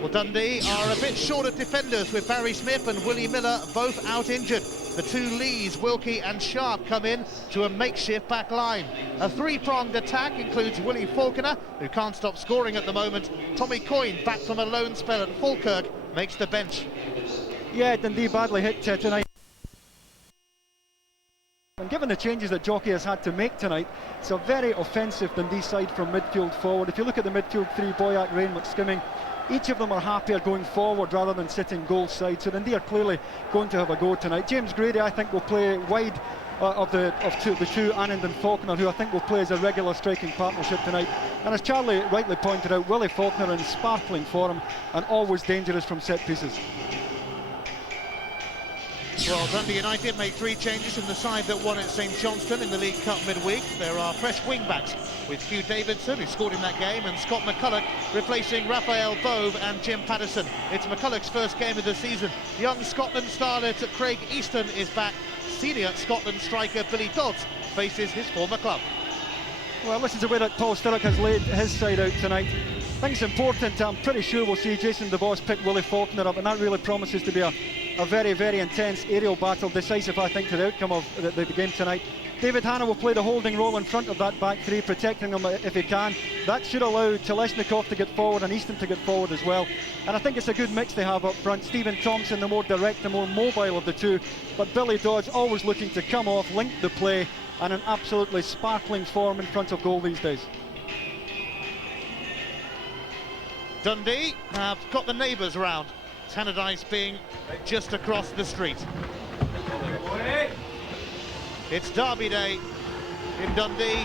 Well, Dundee are a bit short of defenders, with Barry Smith and Willie Miller both out injured. The two Lees, Wilkie and Sharp, come in to a makeshift back line. A three-pronged attack includes Willie Falconer, who can't stop scoring at the moment. Tommy Coyne, back from a loan spell at Falkirk, makes the bench. Yeah, Dundee badly hit tonight. And given the changes that Jockey has had to make tonight, it's a very offensive Dundee side from midfield forward. If you look at the midfield three, Boyack, Rain, McSkimming, each of them are happier going forward rather than sitting goal side. So Dundee are clearly going to have a go tonight. James Grady, I think, will play wide of the two, Anand and Faulkner, who I think will play as a regular striking partnership tonight. And as Charlie rightly pointed out, Willie Faulkner in sparkling form and always dangerous from set pieces. Well, Dundee United made three changes from the side that won at St Johnstone in the League Cup midweek. There are fresh wing-backs with Hugh Davidson, who scored in that game, and Scott McCulloch replacing Raphael Bove and Jim Patterson. It's McCulloch's first game of the season. Young Scotland starlet Craig Easton is back. Senior Scotland striker Billy Dodds faces his former club. Well, this is the way that Paul Sturrock has laid his side out tonight. I think it's important. I'm pretty sure we'll see Jason DeVos pick Willie Faulkner up, and that really promises to be a very, very intense aerial battle, decisive, I think, to the outcome of the game tonight. David Hanna will play the holding role in front of that back three, protecting them if he can. That should allow Teleshnikov to get forward and Easton to get forward as well. And I think it's a good mix they have up front. Stephen Thompson, the more direct, the more mobile of the two, but Billy Dodds always looking to come off, link the play, and an absolutely sparkling form in front of goal these days. Dundee have got the neighbours round, Tannadice being just across the street. It's Derby Day in Dundee.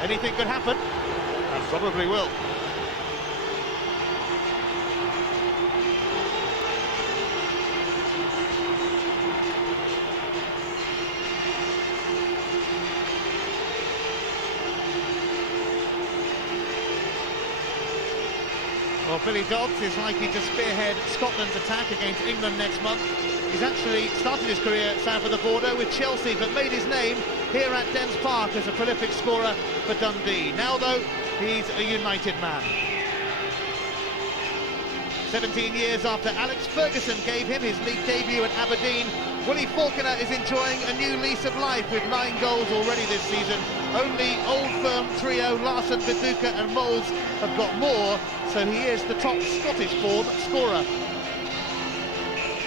Anything could happen, and probably will. Well, Billy Dodds is likely to spearhead Scotland's attack against England next month. He's actually started his career south of the border with Chelsea, but made his name here at Dens Park as a prolific scorer for Dundee. Now, though, he's a United man. 17 years after Alex Ferguson gave him his league debut at Aberdeen, Willie Falconer is enjoying a new lease of life with 9 goals already this season. Only Old Firm trio Larson, Viduka and Moles have got more, so he is the top Scottish-born scorer.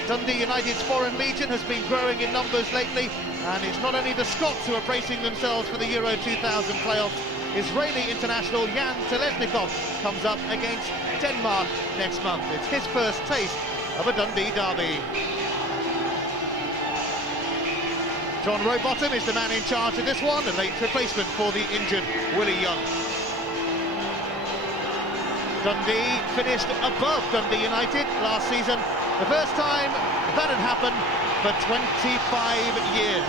Dundee United's Foreign Legion has been growing in numbers lately, and it's not only the Scots who are bracing themselves for the Euro 2000 playoffs. Israeli international Jan Teleshnikov comes up against Denmark next month. It's his first taste of a Dundee derby. John Rowbottom is the man in charge of this one, a late replacement for the injured Willie Young. Dundee finished above Dundee United last season, the first time that had happened for 25 years.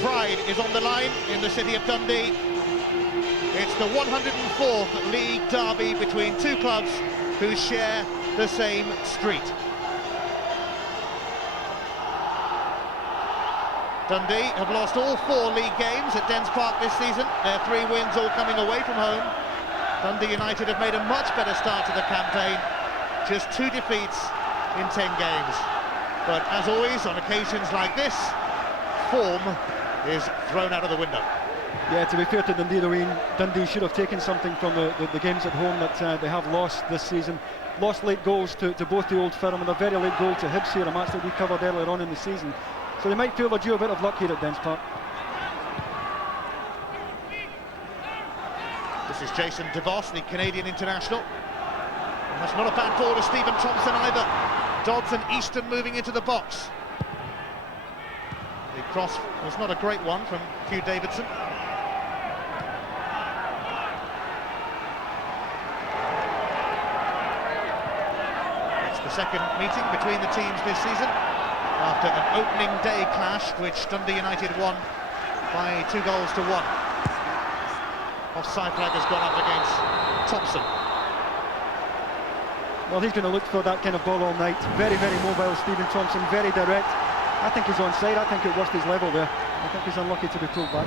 Pride is on the line in the city of Dundee. It's the 104th league derby between two clubs who share the same street. Dundee have lost all 4 league games at Dens Park this season, their 3 wins all coming away from home. Dundee United have made a much better start to the campaign, just 2 defeats in 10 games. But as always, on occasions like this, form is thrown out of the window. Yeah, to be fair to Dundee, Dundee should have taken something from the games at home that they have lost this season. Lost late goals to both the Old Firm and a very late goal to Hibs here, a match that we covered earlier on in the season. So they might feel they're due a bit of luck here at Dens Park. This is Jason DeVos, the Canadian international. And that's not a bad ball to Stephen Thompson either. Dodds and Easton moving into the box. The cross was not a great one from Hugh Davidson. It's the second meeting between the teams this season, after an opening day clash which Dundee United won by 2 goals to 1. Offside flag has gone up against Thompson. Well, he's going to look for that kind of ball all night. Very, very mobile, Stephen Thompson, very direct. I think he's onside. I think it worst his level there. I think he's unlucky to be pulled back.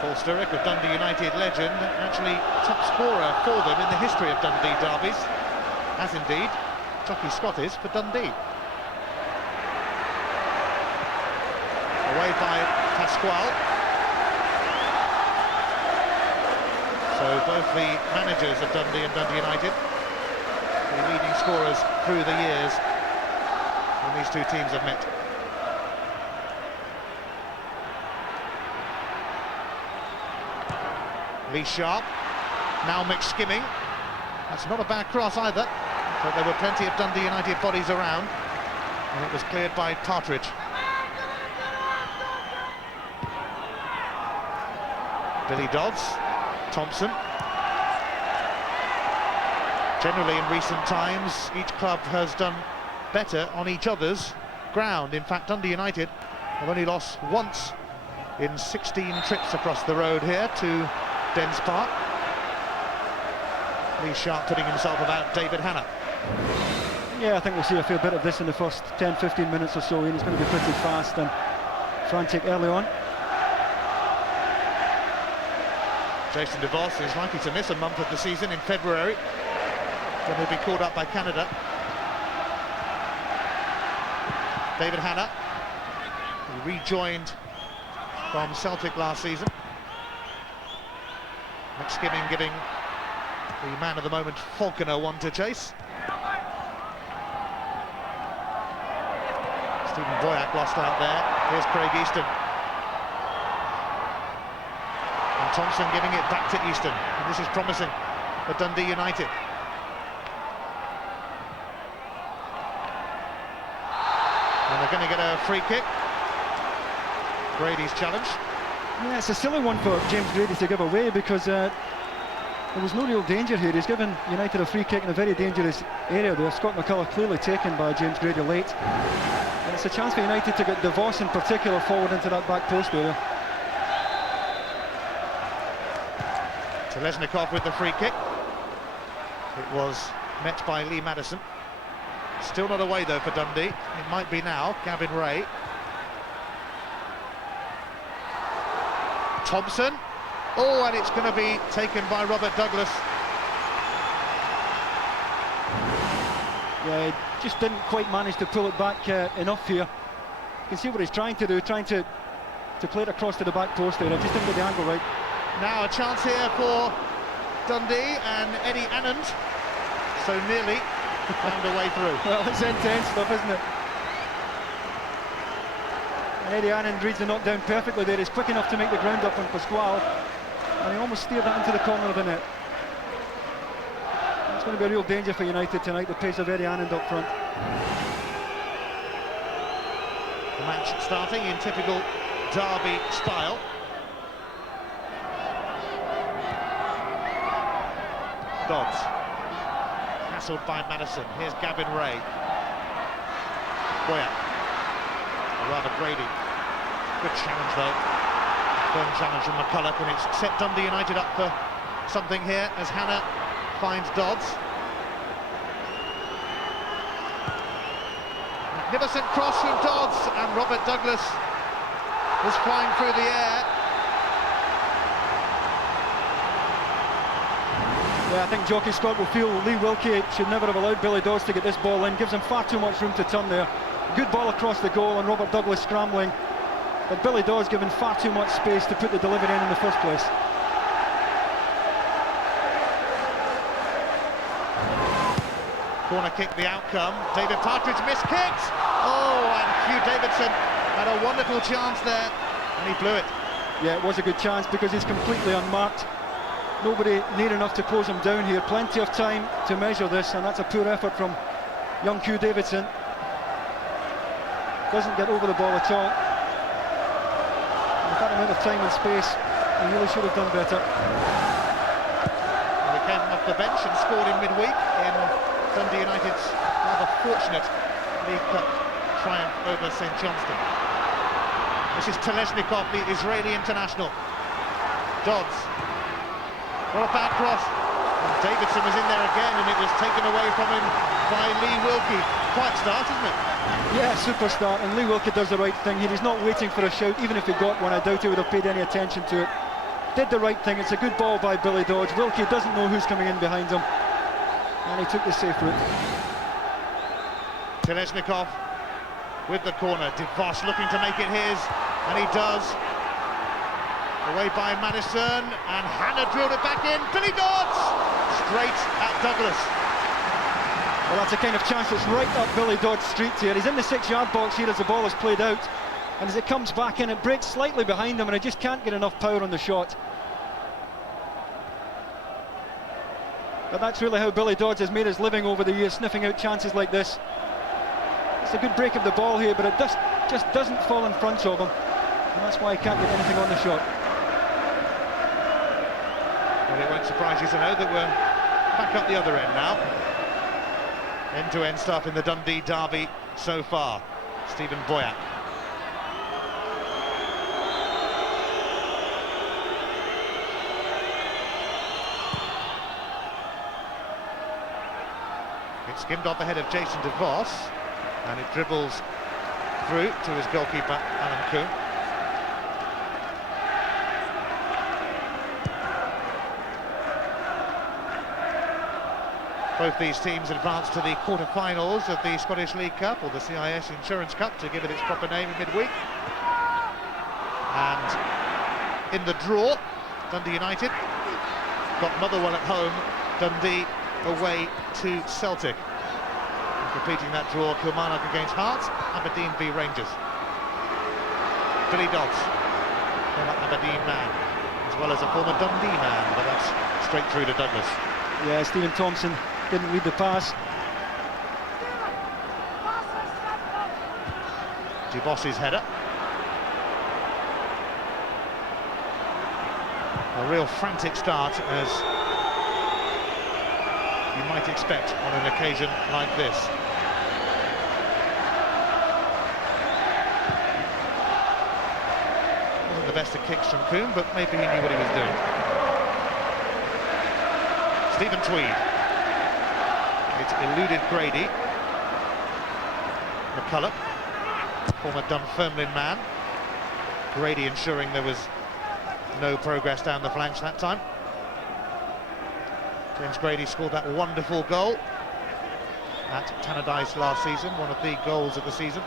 Paul Sturrock of Dundee United legend, actually top scorer for them in the history of Dundee derbies, as indeed Chucky Scott is for Dundee. Away by Pasquale. So both the managers of Dundee and Dundee United, the leading scorers through the years when these two teams have met. Lee Sharp, now McSkimming. That's not a bad cross either, but there were plenty of Dundee United bodies around, and it was cleared by Partridge. Billy Dodds, Thompson. Generally in recent times, each club has done better on each other's ground. In fact, Dundee United have only lost once in 16 trips across the road here to Dens Park. Lee Sharp putting himself about David Hannah. Yeah, I think we'll see a fair bit of this in the first 10-15 minutes or so, and he's going to be pretty fast and frantic early on. Jason DeVos is likely to miss a month of the season in February, when he'll be called up by Canada. David Hannah, who rejoined from Celtic last season. McSkimming giving the man of the moment Falconer one to chase. Stephen Boyack lost out there. Here's Craig Easton. And Thompson giving it back to Easton. And this is promising for Dundee United. And they're going to get a free kick. Grady's challenge. Yeah, it's a silly one for James Grady to give away, because there was no real danger here. He's given United a free kick in a very dangerous area there. Scott McCullough clearly taken by James Grady late. And it's a chance for United to get DeVos in particular forward into that back post area. Telesnikov with the free kick. It was met by Lee Madison. Still not away though for Dundee. It might be now. Gavin Ray. Thompson. Oh, and it's going to be taken by Robert Douglas. Yeah, he just didn't quite manage to pull it back enough here. You can see what he's trying to do, trying to play it across to the back post there. I just didn't get the angle right. Now a chance here for Dundee, and Eddie Annand so nearly found a way through. Well, it's intense stuff, isn't it? And Eddie Annand reads the knockdown perfectly there. He's quick enough to make the ground up on Pasquale, and he almost steered that into the corner of the net. It's going to be a real danger for United tonight, the pace of Eddie Annand up front. The match starting in typical derby style. Dodds, hassled by Madison. Here's Gavin Ray. Boyack, or rather Grady. Good challenge though. Firm challenge from McCullough, and it's set Dundee United up for something here as Hannah finds Dodds. Magnificent cross from Dodds, and Robert Douglas was flying through the air. Yeah, I think Jockey Scott will feel Lee Wilkie should never have allowed Billy Dodds to get this ball in. Gives him far too much room to turn there. Good ball across the goal, and Robert Douglas scrambling. But Billy Dodds given far too much space to put the delivery in the first place. Corner kick, the outcome. David Partridge miskicked. Oh, and Hugh Davidson had a wonderful chance there, and he blew it. Yeah, it was a good chance because he's completely unmarked. Nobody near enough to close him down here. Plenty of time to measure this, and that's a poor effort from young Hugh Davidson. Doesn't get over the ball at all. With that amount of time and space, he really should have done better. Well, he came off the bench and scored in midweek in Dundee United's rather fortunate League Cup triumph over St Johnstone. This is Telesnikov, the Israeli international. Dodds. What a bad cross. And Davidson was in there again, and it was taken away from him by Lee Wilkie. Quite start, isn't it? Yeah, super start, and Lee Wilkie does the right thing here. He's not waiting for a shout. Even if he got one, I doubt he would have paid any attention to it. did the right thing. It's a good ball by Billy Dodds. Wilkie doesn't know who's coming in behind him, and he took the safe route. Telesnikov with the corner. DeVos looking to make it his, and he does. Away by Madison, and Hannah drilled it back in. Billy Dodds straight at Douglas. Well, that's a kind of chance that's right up Billy Dodds' street here. He's in the 6-yard box here as the ball is played out, and as it comes back in, it breaks slightly behind him, and he just can't get enough power on the shot. But that's really how Billy Dodds has made his living over the years, sniffing out chances like this. It's a good break of the ball here, but it just doesn't fall in front of him, and that's why he can't get anything on the shot. Well, it won't surprise you to know that we're back up the other end now. End-to-end stuff in the Dundee derby so far. Stephen Boyack. It skimmed off the head of Jason DeVos, and it dribbles through to his goalkeeper, Alan Coombe. Both these teams advanced to the quarter-finals of the Scottish League Cup, or the CIS Insurance Cup, to give it its proper name in midweek. And in the draw, Dundee United got Motherwell at home, Dundee away to Celtic. And completing that draw, Kilmarnock against Hearts, Aberdeen v Rangers. Billy Dodds, former Aberdeen man, as well as a former Dundee man, but that's straight through to Douglas. Yeah, Stephen Thompson didn't read the pass. DeVos's header. A real frantic start, as you might expect on an occasion like this. Wasn't the best of kicks from Coombe, but maybe he knew what he was doing. Stephen Tweed. It eluded Grady. McCulloch, former Dunfermline man. Grady ensuring there was no progress down the flanks that time. James Grady scored that wonderful goal at Tannadice last season, one of the goals of the season.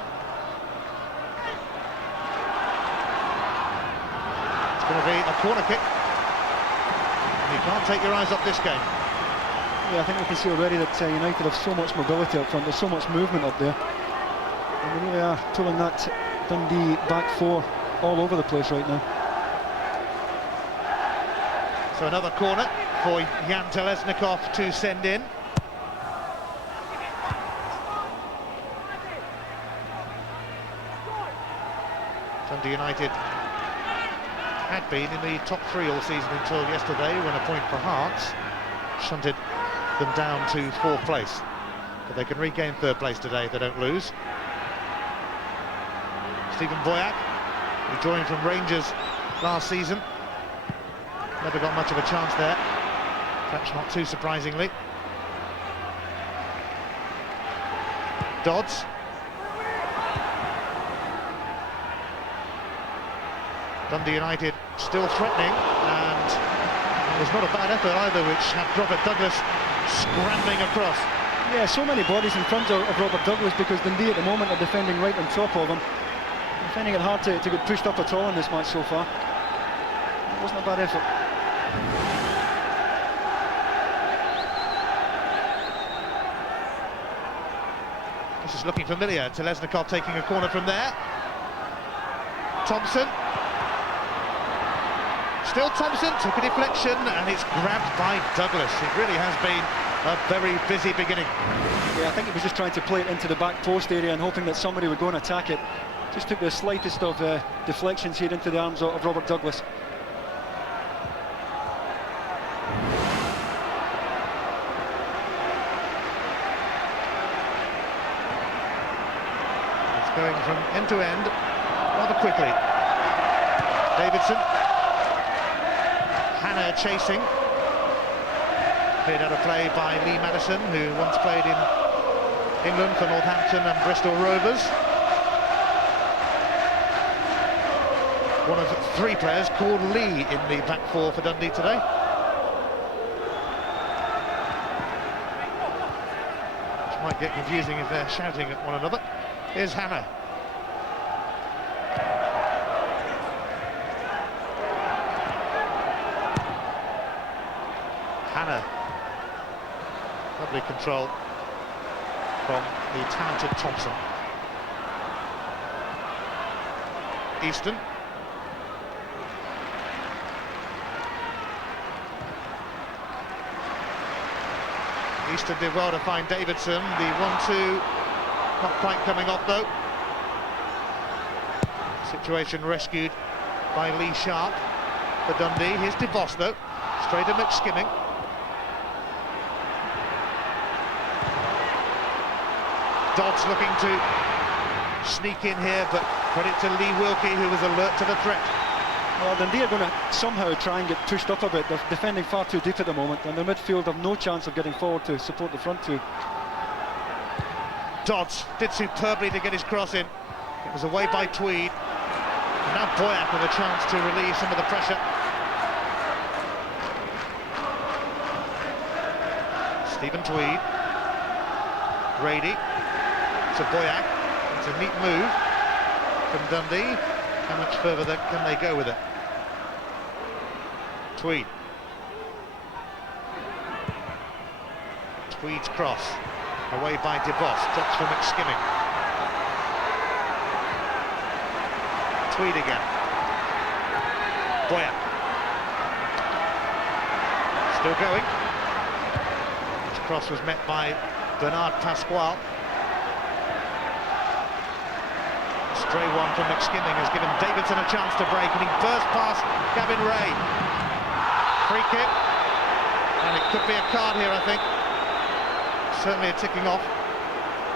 It's going to be a corner kick. And you can't take your eyes off this game. Yeah, I think we can see already that United have so much mobility up front, there's so much movement up there. And they really are pulling that Dundee back four all over the place right now. So another corner for Jan Telesnikov to send in. Dundee United had been in the top three all season until yesterday, when a point for Hearts shunted them down to fourth place. But they can regain third place today if they don't lose. Stephen Boyack, who joined from Rangers last season, never got much of a chance there, perhaps not too surprisingly. Dodds. Dundee United still threatening, and it was not a bad effort either, which had Robert Douglas scrambling across. Yeah, so many bodies in front of Robert Douglas, because Dundee at the moment are defending right on top of him. I'm finding it hard to get pushed up at all in this match so far. It wasn't a bad effort. This is looking familiar. Telesnikov taking a corner from there. Thompson. Still Thompson, took a deflection, and it's grabbed by Douglas. It really has been a very busy beginning. Yeah, I think he was just trying to play it into the back post area and hoping that somebody would go and attack it. Just took the slightest of deflections here into the arms of Robert Douglas. It's going from end to end rather quickly. Davidson. Hannah chasing. Cleared out of play by Lee Madison, who once played in England for Northampton and Bristol Rovers. one of 3 players called Lee in the back 4 for Dundee today. Which might get confusing if they're shouting at one another. Here's Hannah. Hannah. Lovely control from the talented Thompson. Easton. Easton did well to find Davidson. The 1-2 not quite coming off though. Situation rescued by Lee Sharp for Dundee. Here's DeVos though. Straight to McSkimming. Dodds looking to sneak in here, but credit to Lee Wilkie, who was alert to the threat. Well, Dundee are going to somehow try and get pushed up a bit. They're defending far too deep at the moment, and the midfield have no chance of getting forward to support the front two. Dodds did superbly to get his cross in. It was away by Tweed. And now Boyack with a chance to relieve some of the pressure. Stephen Tweed. Grady to Boyack. It's a neat move from Dundee. How much further can they go with it? Tweed. Tweed's cross. Away by DeVos. Drops for McSkimming. Tweed again. Boyack. Still going. This cross was met by Bernard Pasquale. Stray one from McSkimming has given Davidson a chance to break, and he burst past Gavin Ray. Free kick, and it could be a card here, I think. Certainly a ticking off.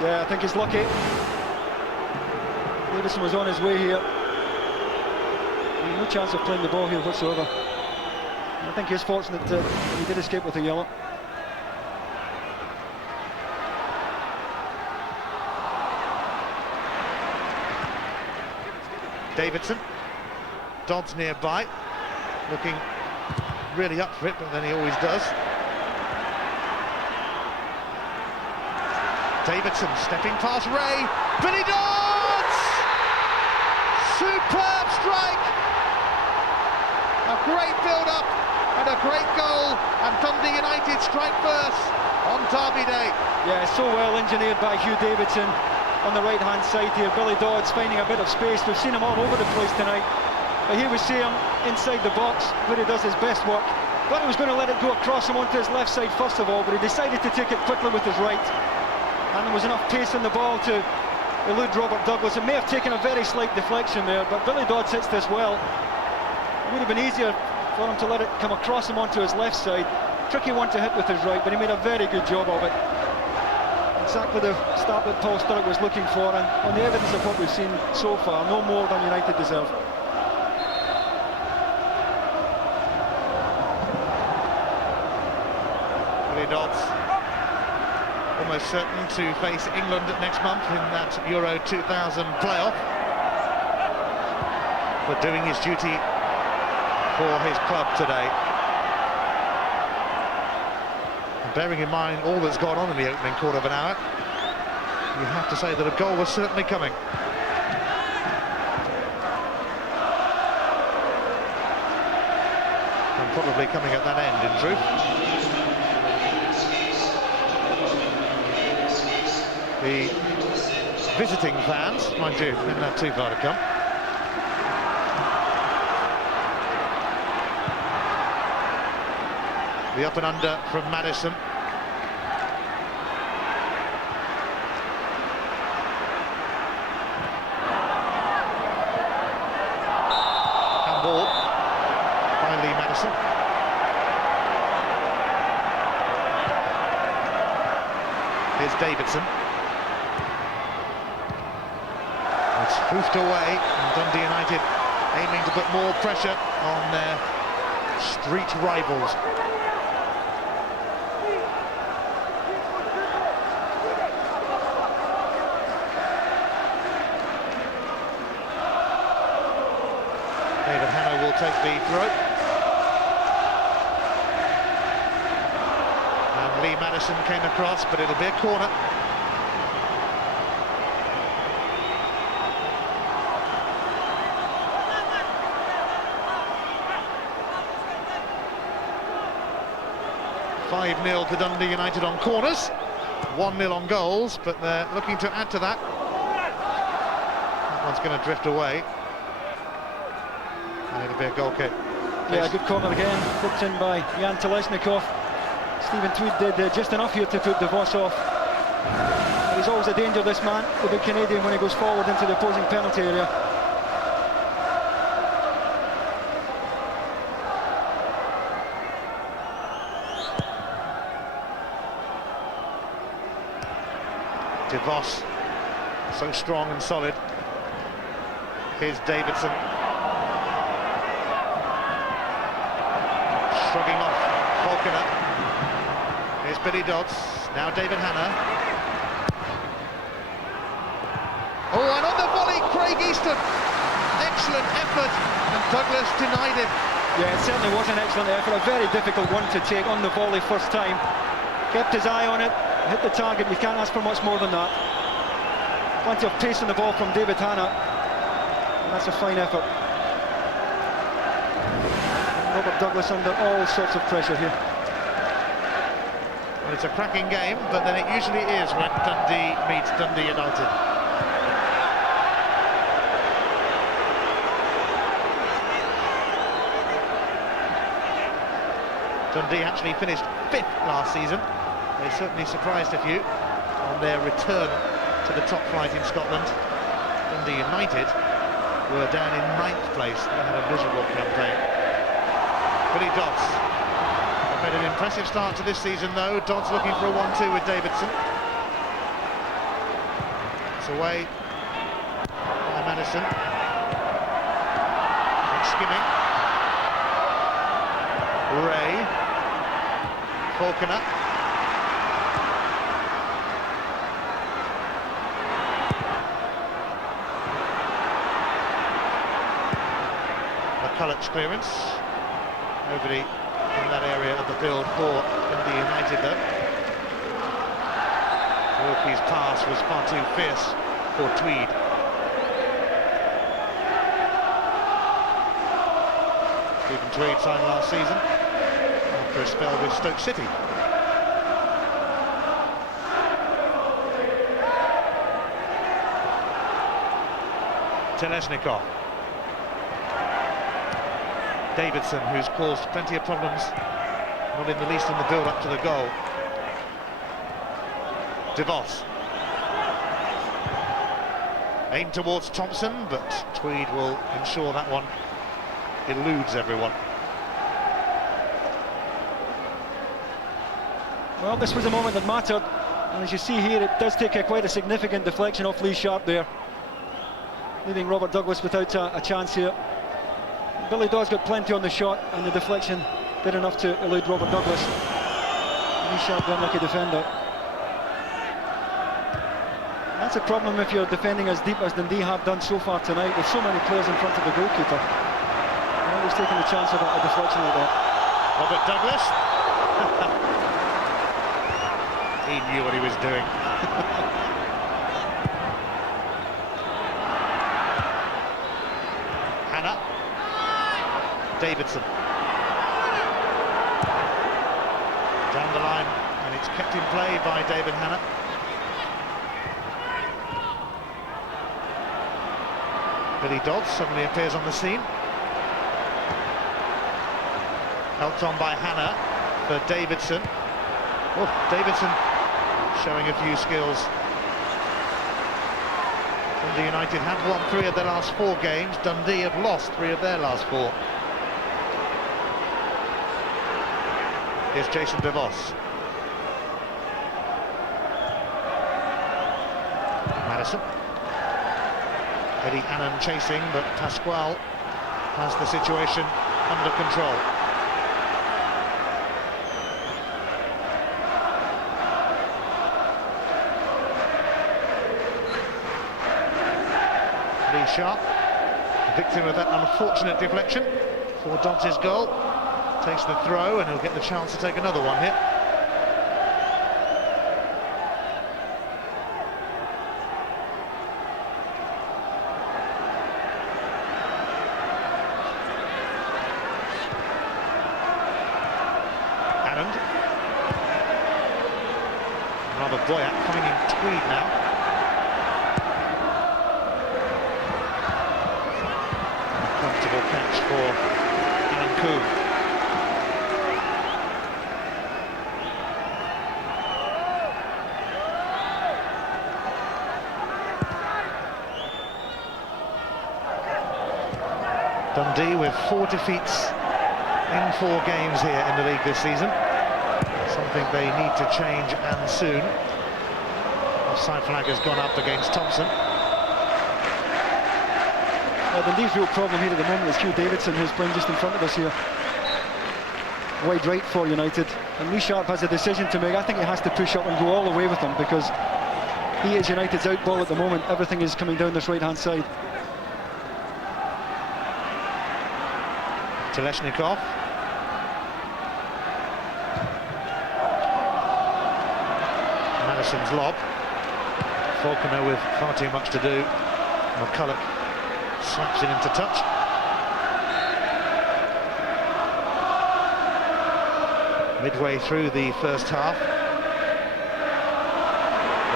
Yeah, I think he's lucky. Davidson was on his way here. No chance of playing the ball here whatsoever. I think he's fortunate that he did escape with a yellow. Davidson. Dodds nearby, looking really up for it, but then he always does. Davidson stepping past Ray. Billy Dodds! Superb strike! A great build-up and a great goal, and Dundee United strike first on Derby Day. Yeah, so well engineered by Hugh Davidson on the right-hand side here. Billy Dodds finding a bit of space. We've seen him all over the place tonight, but here we see him inside the box where he does his best work. Thought he was going to let it go across him onto his left side first of all, but he decided to take it quickly with his right, and there was enough pace in the ball to elude Robert Douglas. It may have taken a very slight deflection there, but Billy Dodds hits this well. It would have been easier for him to let it come across him onto his left side. Tricky one to hit with his right, but he made a very good job of it. Exactly the start that Paul Sturrock was looking for, and on the evidence of what we've seen so far, no more than United deserve. Billy Dodds almost certain to face England next month in that Euro 2000 playoff, but doing his duty for his club today. And bearing in mind all that's gone on in the opening quarter of an hour, you have to say that a goal was certainly coming. And probably coming at that end, in truth. The visiting fans, mind you, didn't have too far to come. The up and under from Madison. Handball by Lee Madison. Here's Davidson. It's hoofed away, and Dundee United aiming to put more pressure on their street rivals. David Hannah will take the throw. And Lee Madison came across, but it'll be a corner. (5-0) to Dundee United on corners, 1-0 on goals, but they're looking to add to that. That one's going to drift away. And it'll be a goal kick. Yeah, good corner again, put in by Jan Telesnikov. Stephen Tweed did just enough here to put DeVos off. But he's always a danger, this man, the big Canadian, when he goes forward into the opposing penalty area. DeVos, so strong and solid. Here's Davidson. Shrugging off Falconer. Here's Billy Dodds, now David Hannah. Oh, and on the volley, Craig Easton. Excellent effort, and Douglas denied him. Yeah, it certainly was an excellent effort, a very difficult one to take on the volley first time. Kept his eye on it, hit the target, you can't ask for much more than that. Plenty of pace on the ball from David Hannah, and that's a fine effort. Robert Douglas under all sorts of pressure here. Well, it's a cracking game, but then it usually is when Dundee meets Dundee United. Dundee actually finished 5th last season. They certainly surprised a few on their return to the top flight in Scotland. Dundee United were down in 9th place. They had a miserable campaign. Billy Dodds made an impressive start to this season, though. Dodds looking for a 1-2 with Davidson. It's away by Madison. And skimming. Ray. Falconer. McCulloch's clearance. Nobody in that area of the field for Dundee United, though. Wilkie's pass was far too fierce for Tweed. Stephen Tweed signed last season after a spell with Stoke City. Telesnikov. Davidson, who's caused plenty of problems, not in the least in the build-up to the goal. DeVos. Aimed towards Thompson, but Tweed will ensure that one eludes everyone. Well, this was a moment that mattered, and as you see here, it does take quite a significant deflection off Lee Sharp there, leaving Robert Douglas without a chance here. Billy Dawes got plenty on the shot, and the deflection did enough to elude Robert Douglas. Lee Sharp, the unlucky defender. That's a problem if you're defending as deep as Dundee have done so far tonight, with so many players in front of the goalkeeper. You're always taking the chance of a deflection like that. Robert Douglas. He knew what he was doing. Hannah. Davidson. Down the line, and it's kept in play by David Hannah. Billy Dodds suddenly appears on the scene. Helped on by Hannah for Davidson. Oh, Davidson showing a few skills. Dundee United have won 3 of their last 4 games. Dundee have lost 3 of their last 4. Here's Jason DeVos. Madison. Eddie Annan chasing, but Pasquale has the situation under control. Lee Sharp. victim of that unfortunate deflection for Dodds' goal. Takes the throw and he'll get the chance to take another one here. Rather Boyack finding Tweed now. Comfortable catch for Alan Coombe. Dundee with 4 defeats in 4 games here in the league this season. Something they need to change, and soon. Offside flag has gone up against Thompson. Dundee's real problem here at the moment is Hugh Davidson, who's playing just in front of us here. Wide right for United, and Lee Sharp has a decision to make. I think he has to push up and go all the way with him, because he is United's out ball at the moment. Everything is coming down this right-hand side. Teleshnikov. Madison's lob. Falconer with far too much to do. McCulloch slaps it into touch. Midway through the first half.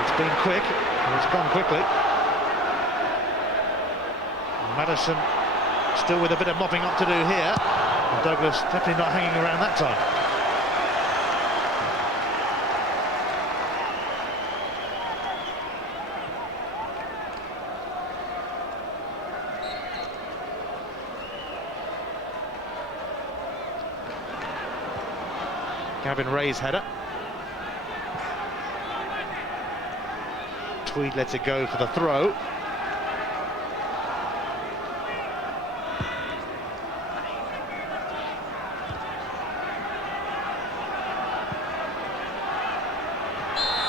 It's been quick, and it's gone quickly. Madison still with a bit of mopping up to do here. And Douglas definitely not hanging around that time. Gavin Ray's header. Tweed lets it go for the throw.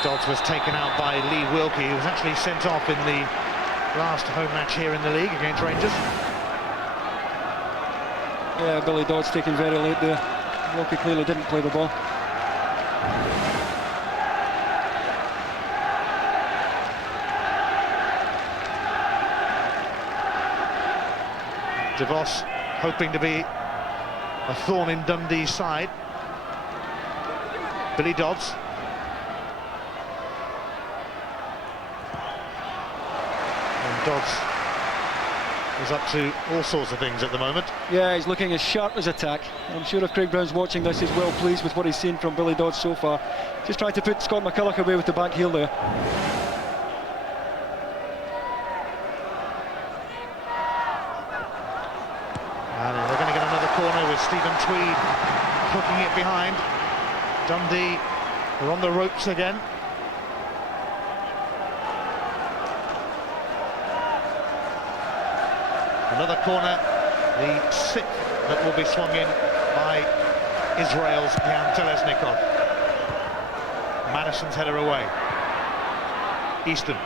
Dodds was taken out by Lee Wilkie, who was actually sent off in the last home match here in the league against Rangers. Yeah, Billy Dodds taken very late there. Wilkie clearly didn't play the ball. DeVos hoping to be a thorn in Dundee's side. Billy Dodds. And Dodds is up to all sorts of things at the moment. Yeah, he's looking as sharp as a tack. I'm sure if Craig Brown's watching this, he's well pleased with what he's seen from Billy Dodds so far. Just trying to put Scott McCulloch away with the back heel there. And they're going to get another corner with Stephen Tweed hooking it behind. Dundee are on the ropes again. Another corner, the 6th that will be swung in by Israel's Jan Teleshnikov. Madison's header away. Easton.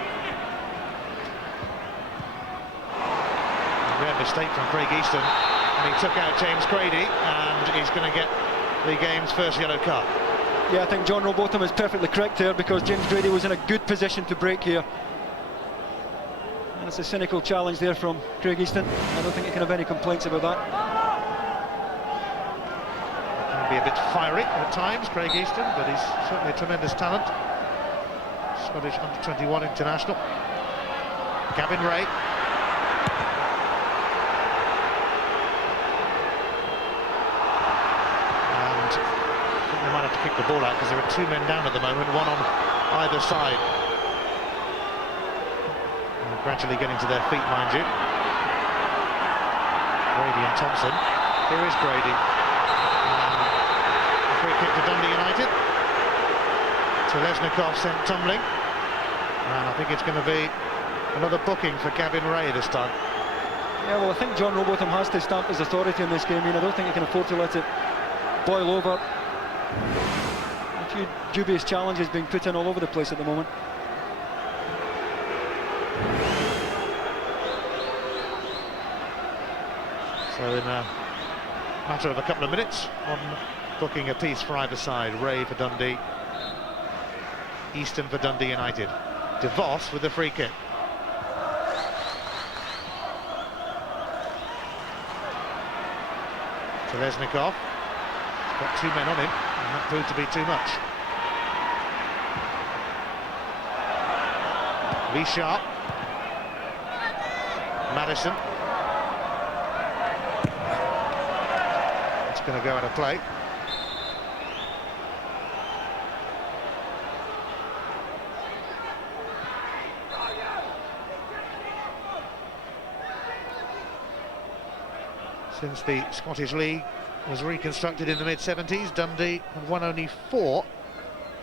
A rare mistake from Craig Easton, and he took out James Grady, and he's going to get the game's first yellow card. Yeah, I think John Robotham is perfectly correct there, because James Grady was in a good position to break here. And it's a cynical challenge there from Craig Easton. I don't think he can have any complaints about that. He can be a bit fiery at times, Craig Easton, but he's certainly a tremendous talent. Scottish under-21 international. Gavin Ray. And I think they might have to kick the ball out, because there are 2 men down at the moment, one on either side. Gradually getting to their feet, mind you. Grady and Thompson. Here is Grady. A free kick to Dundee United. Teleshnikov sent tumbling. And I think it's going to be another booking for Gavin Ray this time. Yeah, well, I think John Robotham has to stamp his authority in this game. I don't think he can afford to let it boil over. A few dubious challenges being put in all over the place at the moment. So in a matter of a couple of minutes, on booking a piece for either side. Ray for Dundee, Easton for Dundee United. DeVos with the free kick. Telesnikov. He's got two men on him, and that proved to be too much. Lee Sharp. Madison. It's going to go out of play. Since the Scottish League was reconstructed in the mid-70s, Dundee have won only 4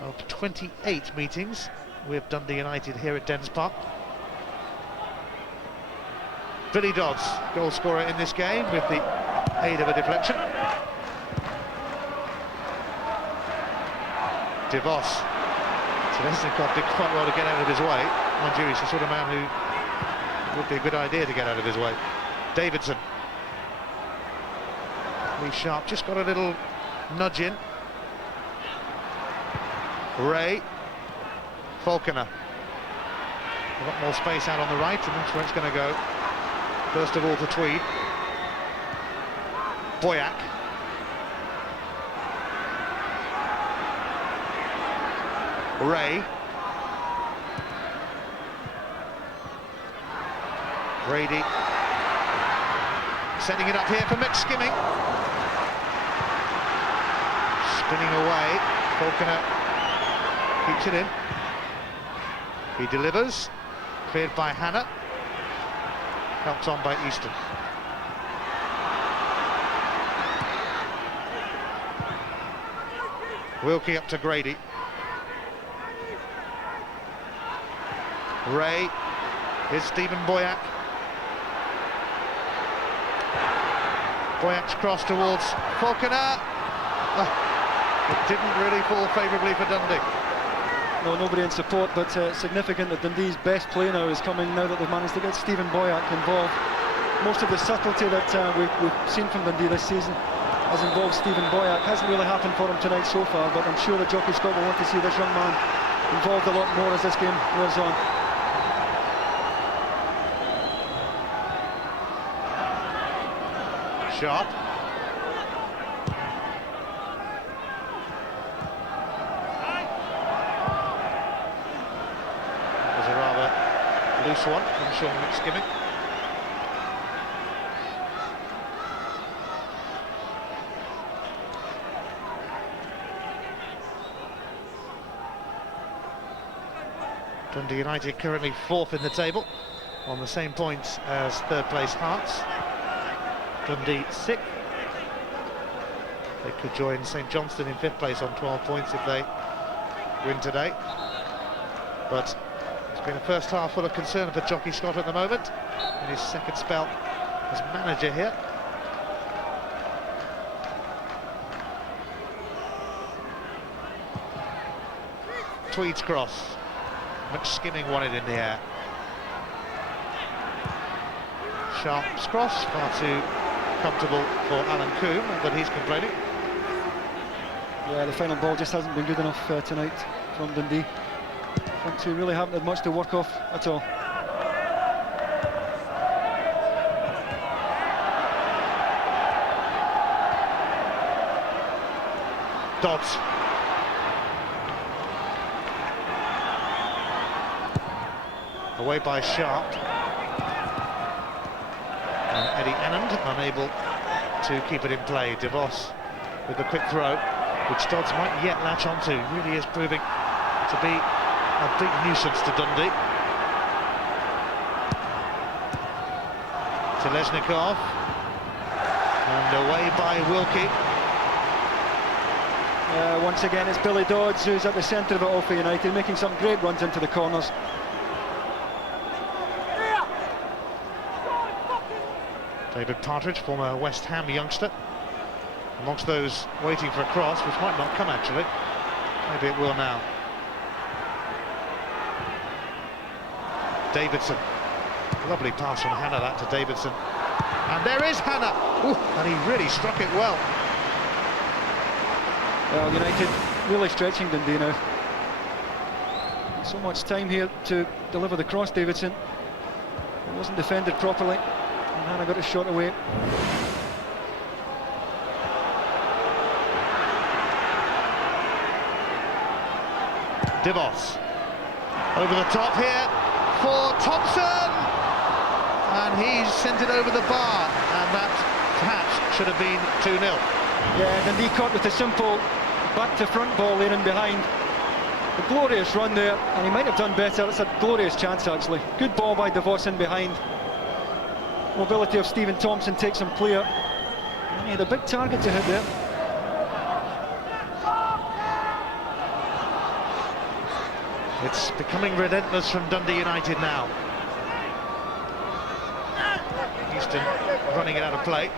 of 28 meetings with Dundee United here at Dens Park. Billy Dodds, goal scorer in this game, with the aid of a deflection. DeVos. Telesnikov did quite well to get out of his way. Mind you, he's the sort of man who would be a good idea to get out of his way. Davidson. Lee Sharp just got a little nudge in. Ray. Falconer. A lot more space out on the right, and that's where it's going to go. First of all to Tweed. Boyack. Ray. Brady. Setting it up here for McSkimming. Spinning away. Falconer keeps it in. He delivers. Cleared by Hannah. Helped on by Easton. Wilkie up to Grady. Ray. Here's Stephen Boyack. Boyack's cross towards Falconer. It didn't really fall favourably for Dundee. No, nobody in support, but significant that Dundee's best play now is coming now that they've managed to get Stephen Boyack involved. Most of the subtlety that we've seen from Dundee this season has involved Stephen Boyack. Hasn't really happened for him tonight so far, but I'm sure that Jockey Scott will want to see this young man involved a lot more as this game wears on. Sharp. Loose one from Sean McSkimming. Dundee United currently 4th in the table, on the same points as third place Hearts. Dundee 6th. They could join St Johnstone in 5th place on 12 points if they win today. But it's been a first half full of concern for Jockey Scott at the moment, in his second spell as manager here. Tweed's cross. McSkimming won it in the air. Sharp's cross, far too comfortable for Alan Coombe, but he's complaining. Yeah, the final ball just hasn't been good enough tonight from Dundee. Front two really haven't had much to work off at all. Dodds. Away by Sharp. And Eddie Annand unable to keep it in play. DeVos with the quick throw, which Dodds might yet latch onto. Really is proving to be a big nuisance to Dundee. Telesnikov. And away by Wilkie. Once again, it's Billy Dodds who's at the centre of it all for United, making some great runs into the corners. David Partridge, former West Ham youngster, amongst those waiting for a cross, which might not come actually. Maybe it will now. Davidson. Lovely pass from Hannah, that to Davidson. And there is Hannah. Ooh, and he really struck it well. Well, United really stretching Dundee now. So much time here to deliver the cross, Davidson. It wasn't defended properly, and Hannah got a shot away. DeVos over the top here for Thompson, and he's sent it over the bar, and that perhaps should have been 2-0. Yeah, Dundee caught with a simple back to front ball there in behind. A glorious run there, and he might have done better. It's a glorious chance actually. Good ball by DeVos in behind. Mobility of Stephen Thompson takes him clear, and he had a big target to hit there. It's becoming relentless from Dundee United now. Houston running it out of play.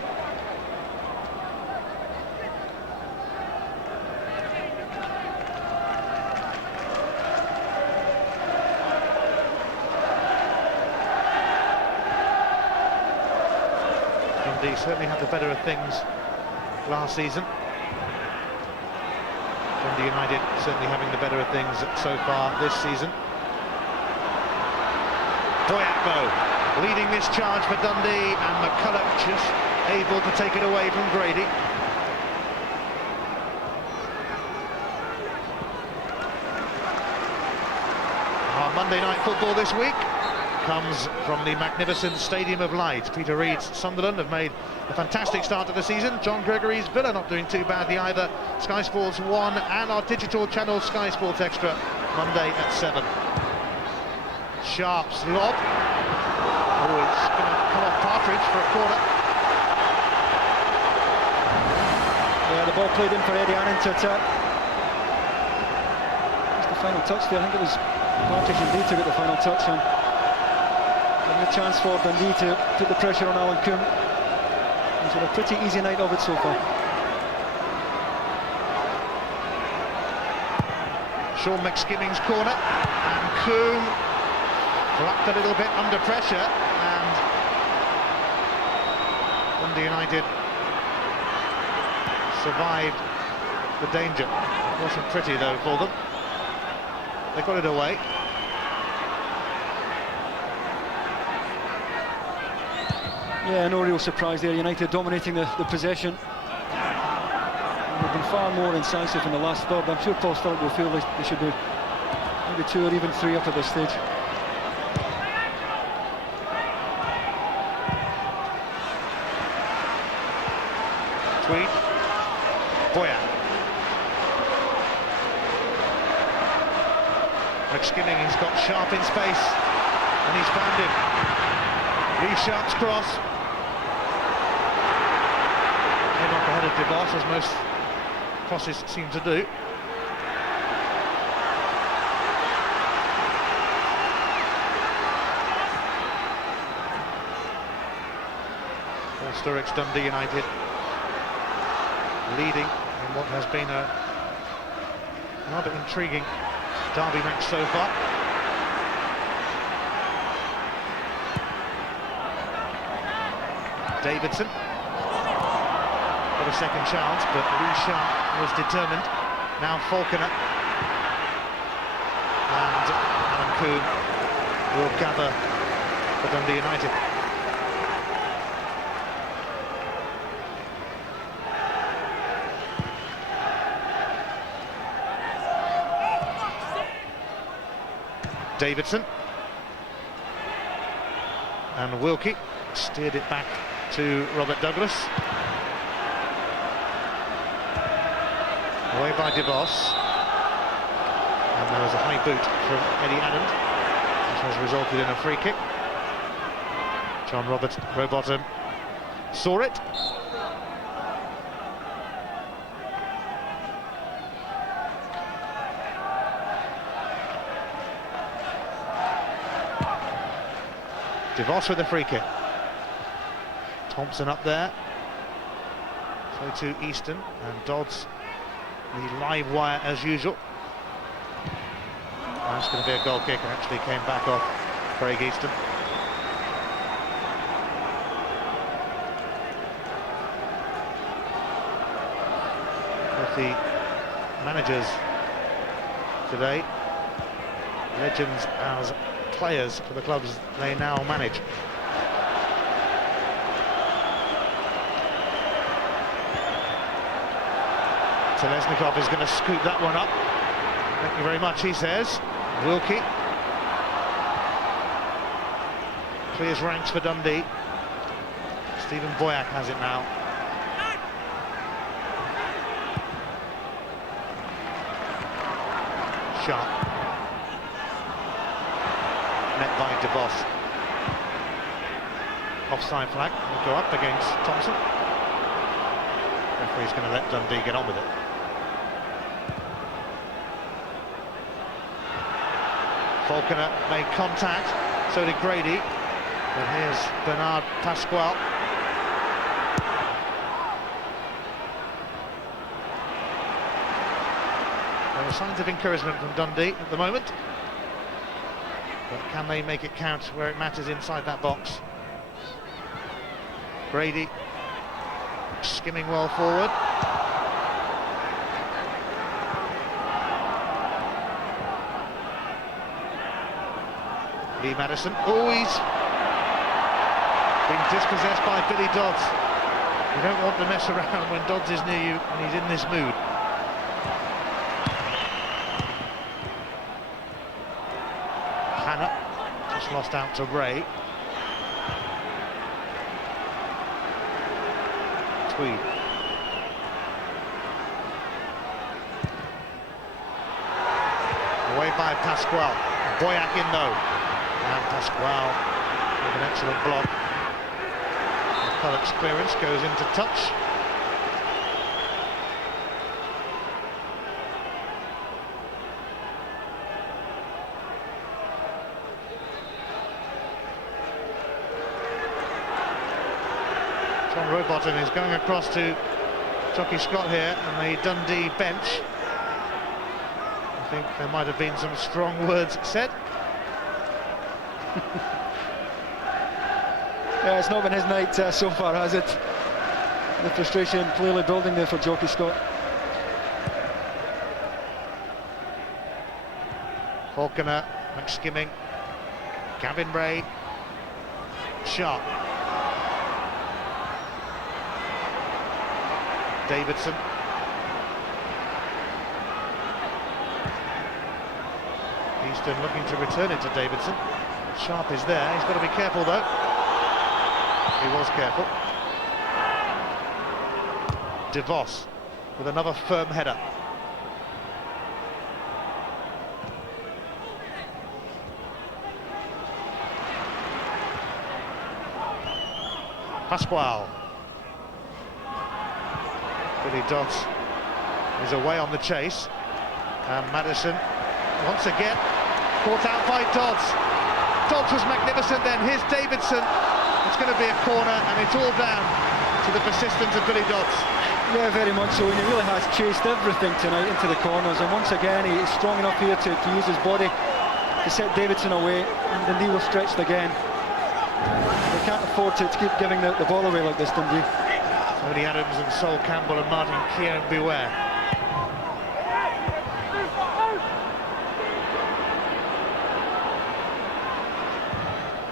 Dundee certainly had the better of things last season. Dundee United certainly having the better of things so far this season. Boyatbo leading this charge for Dundee, and McCulloch just able to take it away from Grady. Our Monday night football this week comes from the magnificent Stadium of Light. Peter Reid's Sunderland have made a fantastic start to the season. John Gregory's Villa not doing too badly either. Sky Sports 1 and our digital channel Sky Sports Extra Monday at 7. Sharp's lob. Oh, it's going to come off Partridge for a corner. Yeah, the ball played in for Eddie Annan to attack. That's the final touch there. I think it was Partridge indeed to get the final touch on. And a chance for Dundee to put the pressure on Alan Coombe. He's had a pretty easy night of it so far. Sean McSkimming's corner, and Coombe flapped a little bit under pressure, and Dundee United survived the danger. It wasn't pretty though for them. They got it away. Yeah, no real surprise there. United dominating the possession. They've been far more incisive in the last third. I'm sure Paul Sturrock will feel they should be maybe 2 or even 3 up at this stage. Tweed. Boyat. McSkinning, he's got Sharp in space, and he's found him. Lee Sharp's cross. Came up ahead of DeVos, as most crosses seem to do. Paul Sturrock's Dundee United leading in what has been a rather intriguing derby match so far. Davidson got a second chance, but Lee Sharp was determined. Now Falconer, and Alan Coombe will gather for Dundee United. Davidson, and Wilkie steered it back to Robert Douglas. Away by DeVos, and there was a high boot from Eddie Adams, which has resulted in a free kick. John Robert Rowbottom saw it. DeVos with a free kick. Thompson up there. So to Easton, and Dodds the live wire as usual. That's going to be a goal kick, and actually came back off Craig Easton. of the managers today, legends as players for the clubs they now manage. Telesnikov is going to scoop that one up. Thank you very much, he says. Wilkie clears ranks for Dundee. Stephen Boyack has it now. Sharp. Met by DeVos. Offside flag will go up against Thompson. Referee's going to let Dundee get on with it. Falconer made contact, so did Grady. But here's Bernard Pasquale. There are signs of encouragement from Dundee at the moment. But can they make it count where it matters inside that box? Grady skimming well forward. Lee Madison. Oh, he's being dispossessed by Billy Dodds. You don't want to mess around when Dodds is near you and he's in this mood. Hannah just lost out to Ray. Tweed. Away by Pasquale. Boyack in though. And Pasquale with an excellent block. McCulloch's clearance goes into touch. John Rowbottom is going across to Jockey Scott here and the Dundee bench. I think there might have been some strong words said. Yeah, it's not been his night so far, has it? The frustration clearly building there for Jockey Scott. Falconer, McSkimming, Gavin Ray, Sharp. Davidson. Easton looking to return it to Davidson. Sharp is there, he's got to be careful though. He was careful. DeVos with another firm header. Pasquale. Billy Dodds is away on the chase. And Madison once again caught out by Dodds. Dodds was magnificent then. Here's Davidson. It's going to be a corner and it's all down to the persistence of Billy Dodds. Yeah, very much so, and he really has chased everything tonight into the corners, and once again he's strong enough here to use his body to set Davidson away, and Dundee was stretched again. They can't afford to keep giving the ball away like this, Dundee. Tony Adams and Sol Campbell and Martin Keown beware.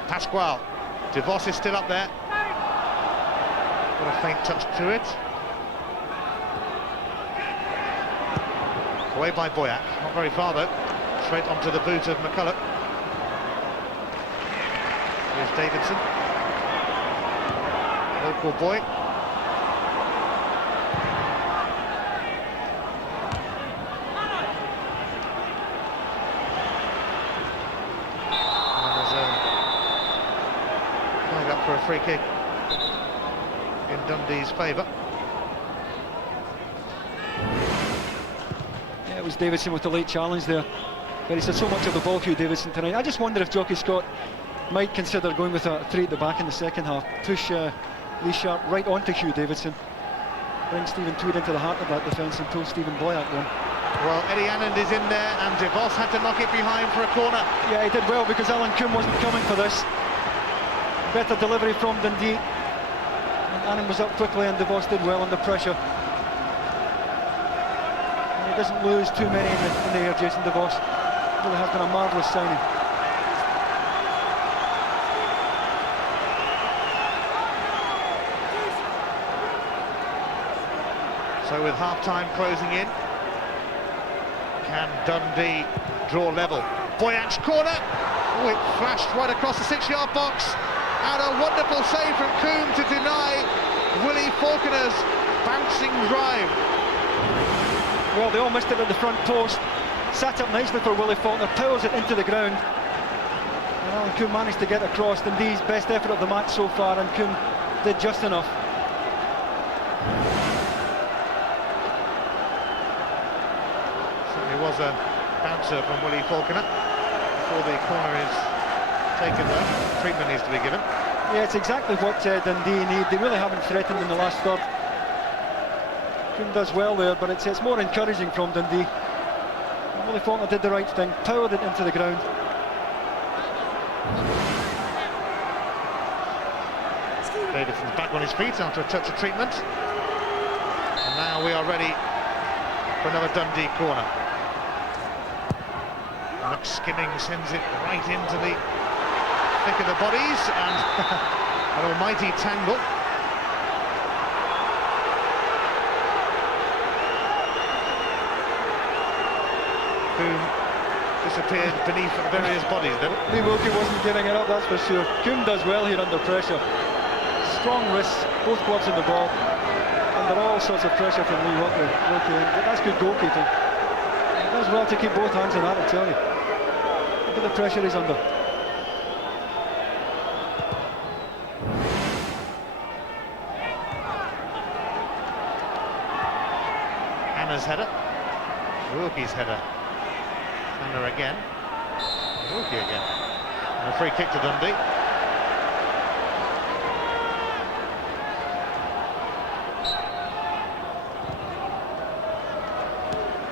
Pasquale. DeVos is still up there. Got a faint touch to it. Away by Boyack. Not very far though. Straight onto the boot of McCulloch. Here's Davidson. Local boy. For a free kick in Dundee's favour. Yeah, it was Davidson with the late challenge there. But he's had so much of the ball, Hugh Davidson, tonight. I just wonder if Jockey Scott might consider going with a three at the back in the second half. Push Lee Sharp right onto Hugh Davidson. Bring Stephen Tweed into the heart of that defence and pull Stephen Boyack one. Well, Eddie Annand is in there and DeVos had to knock it behind for a corner. Yeah, he did well because Alan Coombe wasn't coming for this. Better delivery from Dundee. And Annand was up quickly and DeVos did well under pressure. he doesn't lose too many in the air, Jason DeVos. Really has been a marvellous signing. So with half-time closing in, can Dundee draw level? Boyac's corner. Oh, it flashed right across the 6-yard box. And a wonderful save from Coombe to deny Willie Falconer's bouncing drive. Well, they all missed it at the front post. Sat up nicely for Willie Faulkner, powers it into the ground. And Alan Coombe managed to get across. Dundee's best effort of the match so far, and Coombe did just enough. Certainly was a bouncer from Willie Falconer. Before the corner is taken though, treatment needs to be given. Yeah, it's exactly what Dundee need. They really haven't threatened in the last third. Coombe does well there, but it's more encouraging from Dundee. And Willie Faulkner did the right thing, powered it into the ground. Davidson's back on his feet after a touch of treatment. And now we are ready for another Dundee corner. Skimming sends it right into the thick of the bodies, and an almighty tangle. Coombe disappeared beneath various bodies then. Lee Wilkie wasn't giving it up, that's for sure. Coombe does well here under pressure. Strong wrists, both gloves in the ball. Under all sorts of pressure from Lee Wilkie. But that's good goalkeeping. He does well to keep both hands on that, I tell you. Look at the pressure he's under. Hannah's header. Wilkie's header. Hannah again. Wilkie again. And a free kick to Dundee.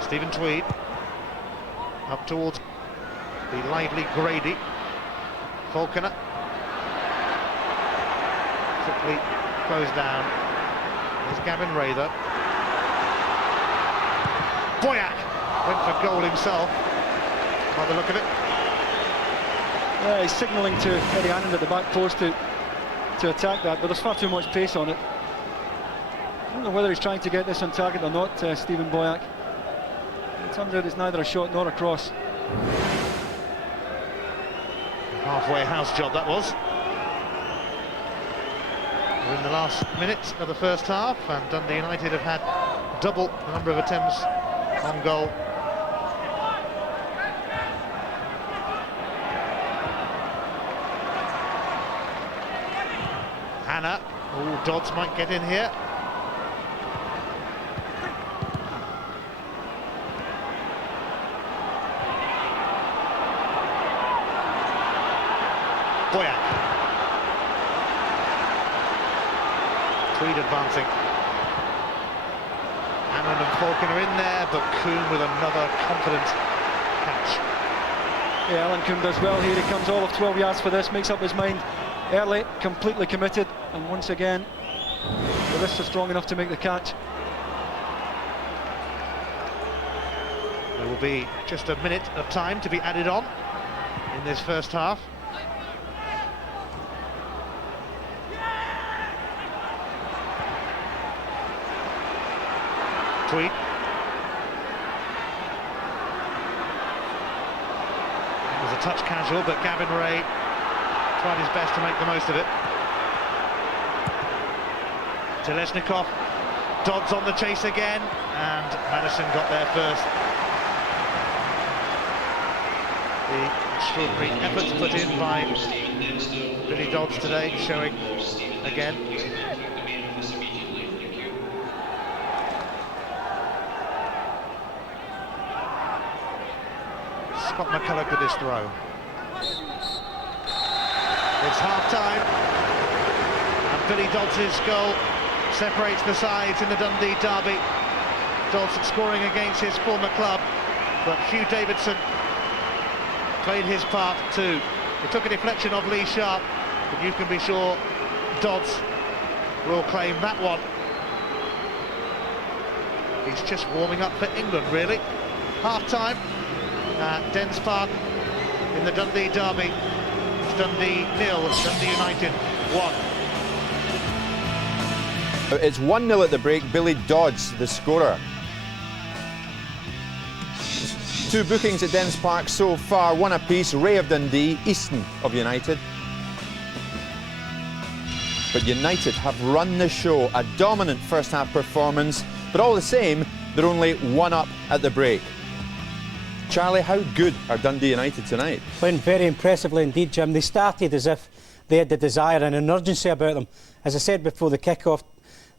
Stephen Tweed. Up towards the lively Grady. Falconer. Quickly closed down. There's Gavin Rather. Boyac went for goal himself, by the look of it. Yeah, he's signalling to Eddie Anand at the back post to attack that, but there's far too much pace on it. I don't know whether he's trying to get this on target or not, Stephen Boyac. It turns out it's neither a shot nor a cross. Halfway house job that was. We're in the last minute of the first half, and Dundee United have had double the number of attempts on goal. Hannah. Oh, Dodds might get in here. Boyac. Tweed advancing. Annan and Falconer in there, but Coombe with another confident catch. Yeah, Alan Coombe does well here. He comes all of 12 yards for this, makes up his mind early, completely committed, and once again, the wrists are strong enough to make the catch. There will be just a minute of time to be added on in this first half. Tweed. It was a touch casual, but Gavin Ray tried his best to make the most of it. Telesnikov, Dodds on the chase again, and Madison got there first. The extraordinary efforts put in by Billy Dodds today, showing again. Scott McCulloch with this throw. It's half-time, and Billy Dodds' goal separates the sides in the Dundee derby. Dodds scoring against his former club, but Hugh Davidson played his part too. He took a deflection of Lee Sharp, but you can be sure Dodds will claim that one. He's just warming up for England, really. Half-time at Dens Park in the Dundee derby. It's Dundee 0, Dundee United 1. It's 1-0 at the break. Billy Dodds, the scorer. 2 bookings at Dens Park so far, 1 apiece. Ray of Dundee, Easton of United. But United have run the show, a dominant first-half performance, but all the same, they're only 1 up at the break. Charlie, how good are Dundee United tonight? Playing very impressively indeed, Jim. They started as if they had the desire and an urgency about them. As I said before the kick-off,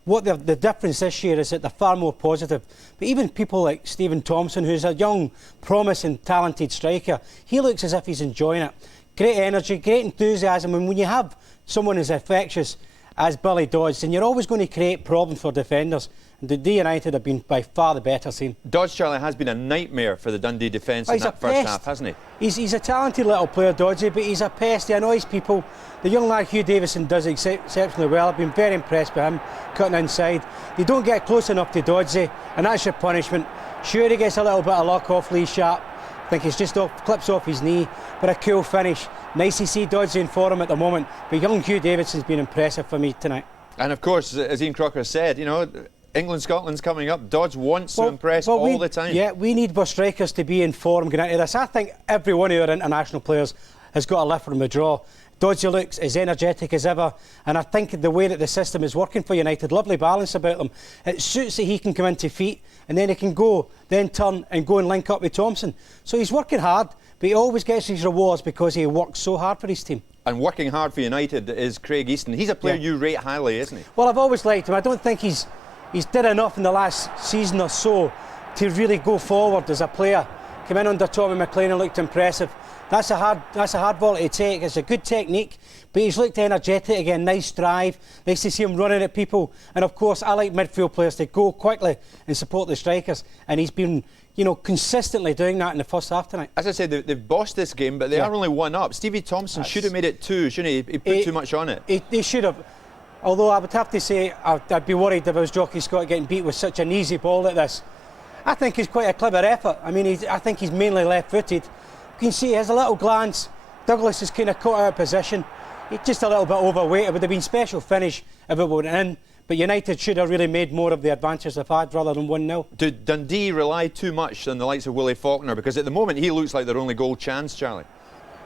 the difference this year is that they're far more positive. But even people like Stephen Thompson, who's a young, promising, talented striker, he looks as if he's enjoying it. Great energy, great enthusiasm, and when you have someone as infectious as Billy Dodds, then you're always going to create problems for defenders. And Dundee United have been by far the better team. Dodds, Charlie, has been a nightmare for the Dundee defence in that first half, hasn't he? He's a talented little player, Doddsy, but he's a pest. He annoys people. The young lad Hugh Davison does exceptionally well. I've been very impressed with him cutting inside. They don't get close enough to Doddsy, and that's your punishment. Sure, he gets a little bit of luck off Lee Sharp. I think he's just clips off his knee, but a cool finish. Nice to see Doddsy in form at the moment, but young Hugh Davidson's been impressive for me tonight. And of course, as Ian Crocker said, you know, England-Scotland's coming up. Dodds wants to impress all the time. Yeah, we need our strikers to be in form going into this. I think every one of our international players has got a lift from the draw. Doddsy looks as energetic as ever, and I think the way that the system is working for United, lovely balance about them. It suits that he can come into feet, and then he can go, then turn and go and link up with Thompson. So he's working hard, but he always gets his rewards because he works so hard for his team. And working hard for United is Craig Easton. He's a player you rate highly, isn't he? Well, I've always liked him. I don't think he's did enough in the last season or so to really go forward as a player. Came in under Tommy McLean and looked impressive. That's a hard volley to take. It's a good technique, but he's looked energetic again. Nice drive. Nice to see him running at people. And of course, I like midfield players to go quickly and support the strikers. And he's been, you know, consistently doing that in the first half tonight. As I said, they've bossed this game, but they are only 1 up. Stevie Thompson should have made it 2, shouldn't he? He put too much on it. He should have. Although I would have to say I'd be worried if I was Jockey Scott getting beat with such an easy ball like this. I think it's quite a clever effort. I mean, I think he's mainly left-footed. You can see he has a little glance. Douglas is kind of caught out of position. He's just a little bit overweight. It would have been special finish if it went in. But United should have really made more of the advantage they've had rather than 1-0. Did Dundee rely too much on the likes of Willie Faulkner? Because at the moment he looks like their only goal chance, Charlie.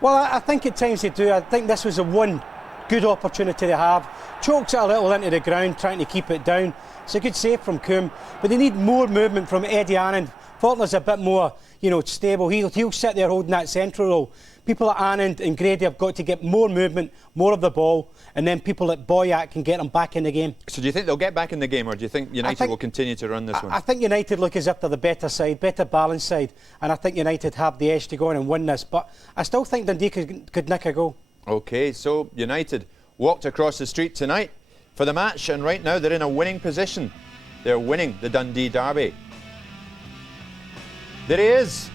Well, I think at times they do. I think this was the one good opportunity they have. Chokes it a little into the ground, trying to keep it down. It's a good save from Coombe, but they need more movement from Eddie Anand. Faulkner's a bit more, you know, stable. He'll sit there holding that central role. People like Anand and Grady have got to get more movement, more of the ball, and then people like Boyack can get them back in the game. So do you think they'll get back in the game, or do you think United will continue to run this one? I think United look as if they're the better side, better balanced side, and I think United have the edge to go in and win this. But I still think Dundee could nick a goal. OK, so United walked across the street tonight for the match, and right now they're in a winning position. They're winning the Dundee derby. There he is.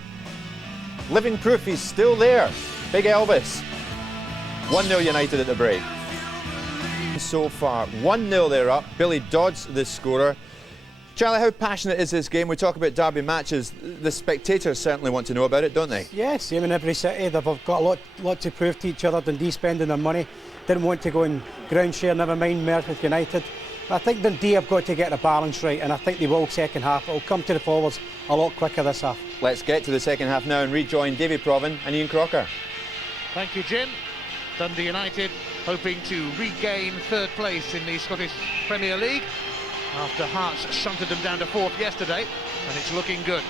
Living proof he's still there. Big Elvis. 1-0 United at the break. So far, 1-0 they're up. Billy Dodds, the scorer. Charlie, how passionate is this game? We talk about derby matches. The spectators certainly want to know about it, don't they? Yes, same in every city. They've got a lot to prove to each other. Dundee spending their money. Didn't want to go in ground share, never mind merge with United. I think Dundee have got to get the balance right, and I think they will second half. It'll come to the forwards a lot quicker this half. Let's get to the second half now and rejoin Davy Provan and Ian Crocker. Thank you, Jim. Dundee United hoping to regain third place in the Scottish Premier League after Hearts shunted them down to fourth yesterday, and it's looking good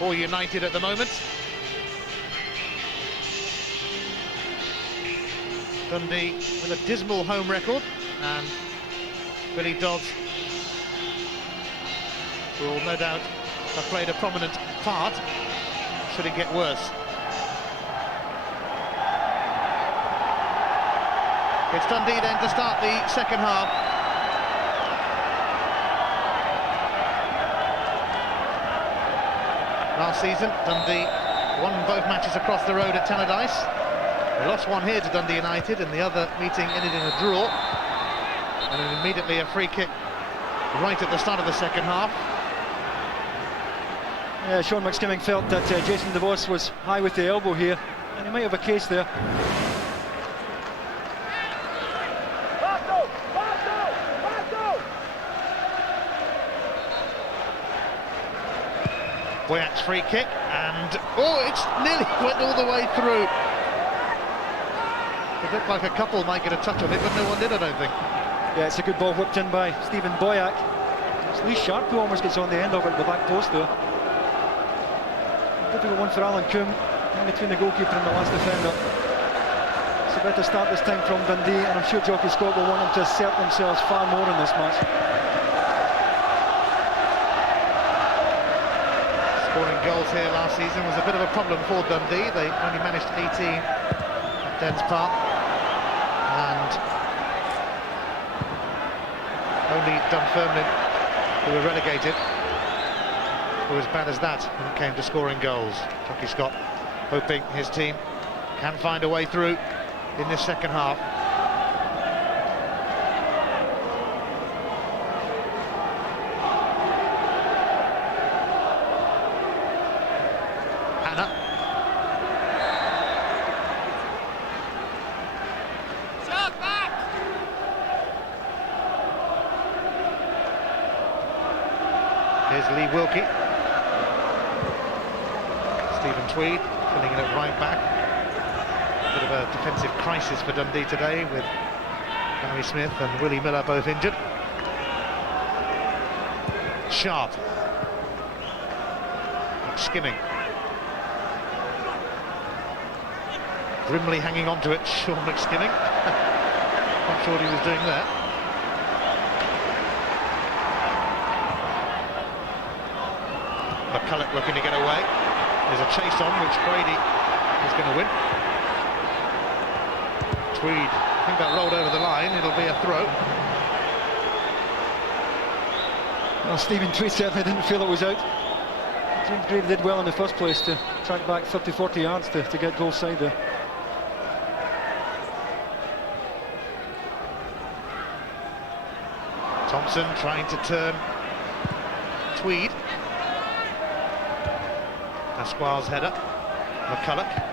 for United at the moment. Dundee with a dismal home record, and Billy Dodds will no doubt have played a prominent part should it get worse. It's Dundee then to start the second half. Last season, Dundee won both matches across the road at Tannadice. They lost one here to Dundee United, and the other meeting ended in a draw. And then immediately a free kick right at the start of the second half. Yeah, Sean McSkimming felt that Jason DeVos was high with the elbow here, and he might have a case there. Boyak's free kick, and oh, it's nearly went all the way through. It looked like a couple might get a touch on it, but no one did, I don't think. Yeah, it's a good ball whipped in by Stephen Boyak. It's Lee Sharp who almost gets on the end of it at the back post there. Difficult one for Alan Coombe, in between the goalkeeper and the last defender. It's a better start this time from Dundee, and I'm sure Jockey Scott will want them to assert themselves far more in this match. Scoring goals here last season was a bit of a problem for Dundee. They only managed 18 at Dens Park, and only Dunfermline, who were relegated, were as bad as that when it came to scoring goals. Jockey Scott hoping his team can find a way through in this second half. Here's Lee Wilkie. Stephen Tweed filling in at right back. Bit of a defensive crisis for Dundee today, with Barry Smith and Willie Miller both injured. Sharp. Skimming. Grimly hanging on to it, Sean McSkimming. Not sure what he was doing there. McCulloch looking to get away. There's a chase on which Brady is going to win. Tweed, I think that rolled over the line. It'll be a throw. Well, Stephen Tweed certainly didn't feel it was out. James Grady did well in the first place to track back 30-40 yards to get goal side there. Thompson trying to turn Tweed. Pasquale's header. McCulloch.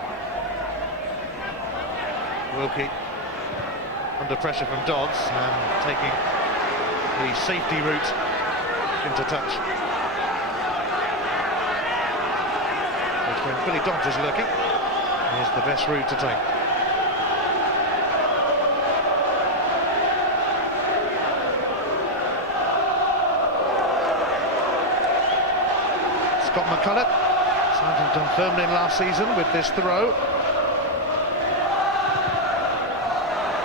Wilkie under pressure from Dodds and taking the safety route into touch. But when Billy Dodds is looking, here's the best route to take. Scott McCulloch, signed from Dunfermline last season, with this throw.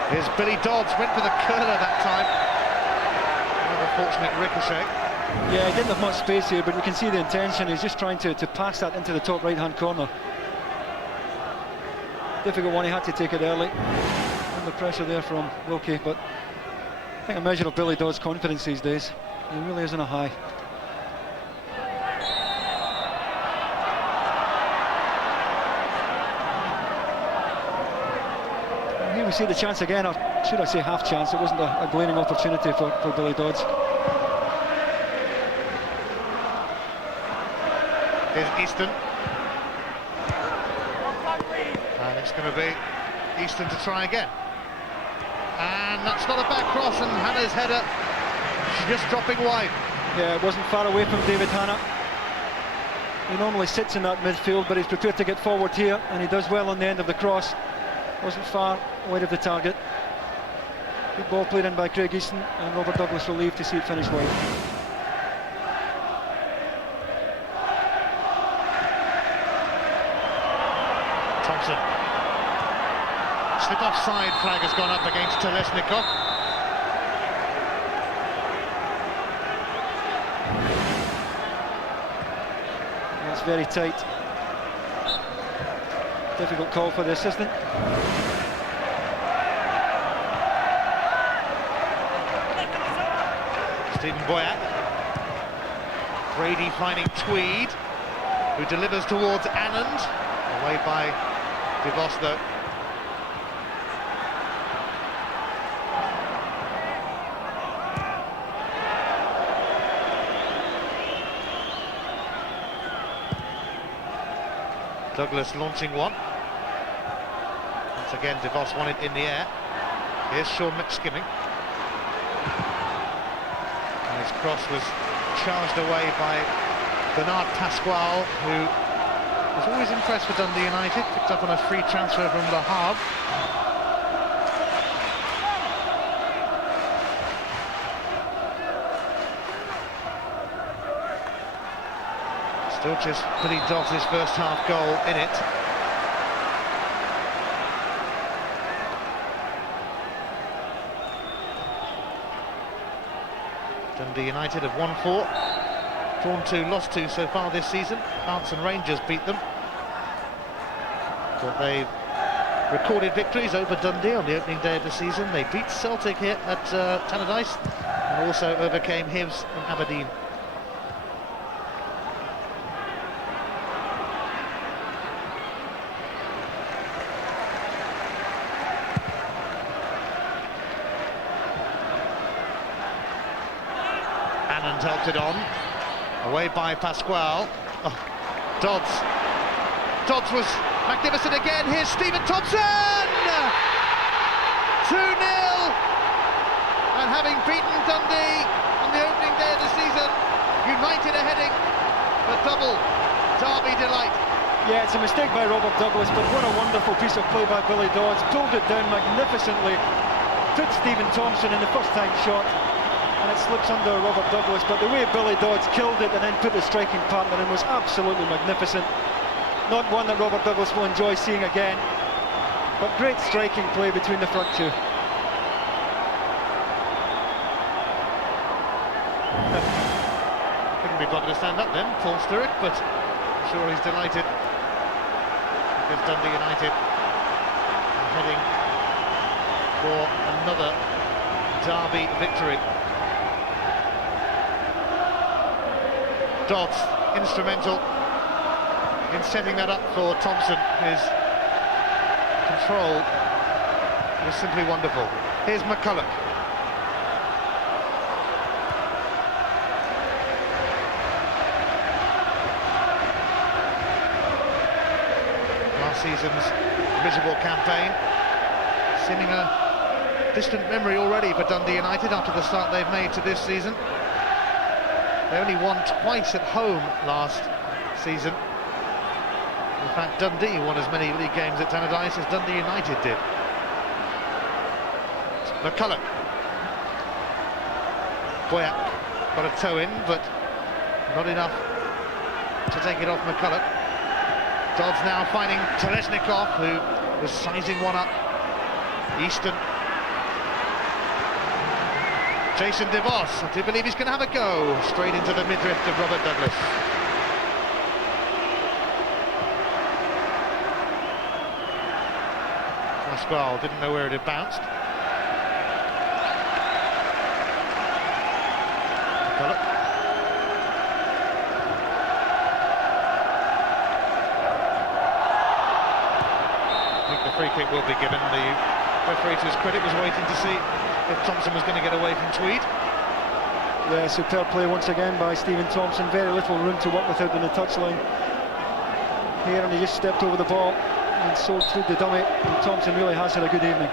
Here's Billy Dodds, went for the curler that time. Another fortunate ricochet. Yeah, he didn't have much space here, but we can see the intention. He's just trying to pass that into the top right-hand corner. Difficult one, he had to take it early. Under pressure there from Wilkie, but I think a measure of Billy Dodds' confidence these days. He really is on a high. Here we see the chance again, or should I say half chance. It wasn't a glaring opportunity for Billy Dodds. Here's Easton. And it's going to be Easton to try again. And that's not a bad cross, and Hannah's header just dropping wide. Yeah, it wasn't far away from David Hannah. He normally sits in that midfield, but he's prepared to get forward here, and he does well on the end of the cross. Wasn't far wide of the target. Good ball played in by Craig Easton, and Robert Douglas relieved to see it finish wide. Thompson. Slip offside flag has gone up against Telesnikov. That's very tight. Difficult call for the assistant. Stephen Boyak. Brady finding Tweed, who delivers towards Anand. Away by DeVos though. Douglas launching one. Once again, DeVos won it in the air. Here's Sean McSkimming. And his cross was charged away by Bernard Pasquale, who was always impressed with Dundee United. Picked up on a free transfer from Le Havre. Still just Billy Dodds' first half goal in it. Dundee United have won 4, drawn 2, lost 2 so far this season. Hearts and Rangers beat them. But they've recorded victories over Dundee on the opening day of the season. They beat Celtic here at Tannadice and also overcame Hibs and Aberdeen. Anand helped it on, away by Pasquale. Oh, Dodds was magnificent again. Here's Stephen Thompson! 2-0! And having beaten Dundee on the opening day of the season, United are heading for double derby delight. Yeah, it's a mistake by Robert Douglas, but what a wonderful piece of play by Billy Dodds. Pulled it down magnificently, put Stephen Thompson in the first time shot, and it slips under Robert Douglas, but the way Billy Dodds killed it and then put the striking partner in was absolutely magnificent. Not one that Robert Douglas will enjoy seeing again, but great striking play between the front two. Couldn't be bothered to stand up then, Paul Sturrock, but I'm sure he's delighted because Dundee United are heading for another derby victory. Dodds instrumental in setting that up for Thompson. His control was simply wonderful. Here's McCulloch. Last season's miserable campaign seeming a distant memory already for Dundee United after the start they've made to this season. They only won twice at home last season. In fact, Dundee won as many league games at Tannadice as Dundee United did. McCulloch. Boyack got a toe in, but not enough to take it off McCulloch. Dodds now finding Telesnikov, who was sizing one up. Easton. Jason DeVos, I do believe he's going to have a go straight into the midriff of Robert Douglas. Pasquale didn't know where it had bounced. McCulloch. I think the free kick will be given. The referee, to his credit, was waiting to see if Thompson was going to get away from Tweed. Yeah, superb play once again by Stephen Thompson. Very little room to work with out on the touchline here, and he just stepped over the ball and sold through the dummy, and Thompson really has had a good evening.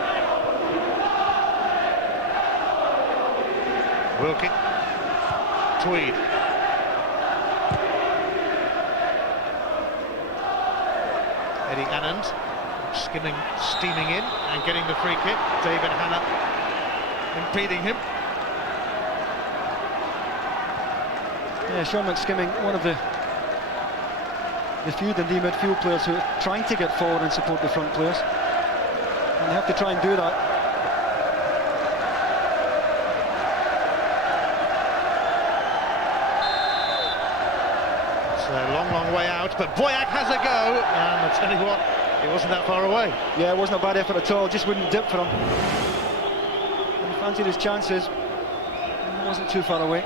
Wilkie. Tweed. Eddie Anand steaming in and getting the free kick. David Hanna impeding him. Yeah, Sean McSkimming, one of the few Dundee midfield players who are trying to get forward and support the front players, and they have to try and do that. It's a long way out, but Boyack has a go, and I tell you what, it wasn't that far away. Yeah, it wasn't a bad effort at all, just wouldn't dip for him. He fancied his chances, it wasn't too far away.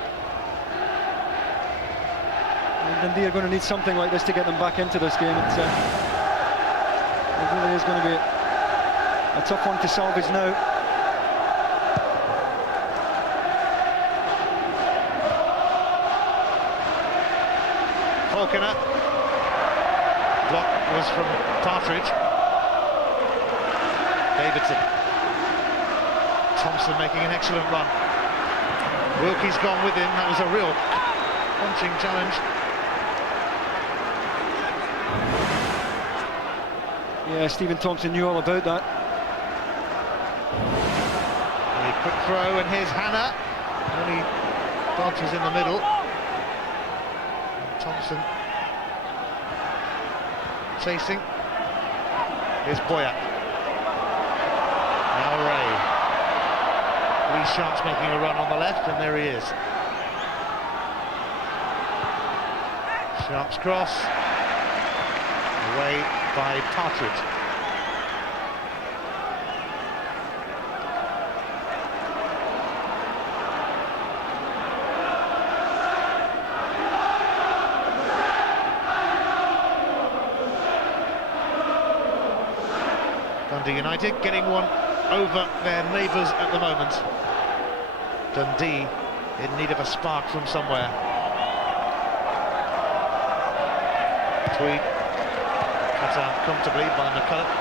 And Dundee are going to need something like this to get them back into this game. It really is going to be a tough one to salvage now. Falconer. Block was from Partridge. Davidson. Thompson making an excellent run. Wilkie's gone with him. That was a real punching challenge. Yeah, Stephen Thompson knew all about that. A quick throw, and here's Hannah. Only Dodgers in the middle. Thompson chasing. Here's Boyack. Now Ray. Lee Sharp's making a run on the left, and there he is. Sharp's cross. Away by Partridge. Dundee United getting one over their neighbours at the moment. Dundee in need of a spark from somewhere. Tweed cut out comfortably by McCulloch.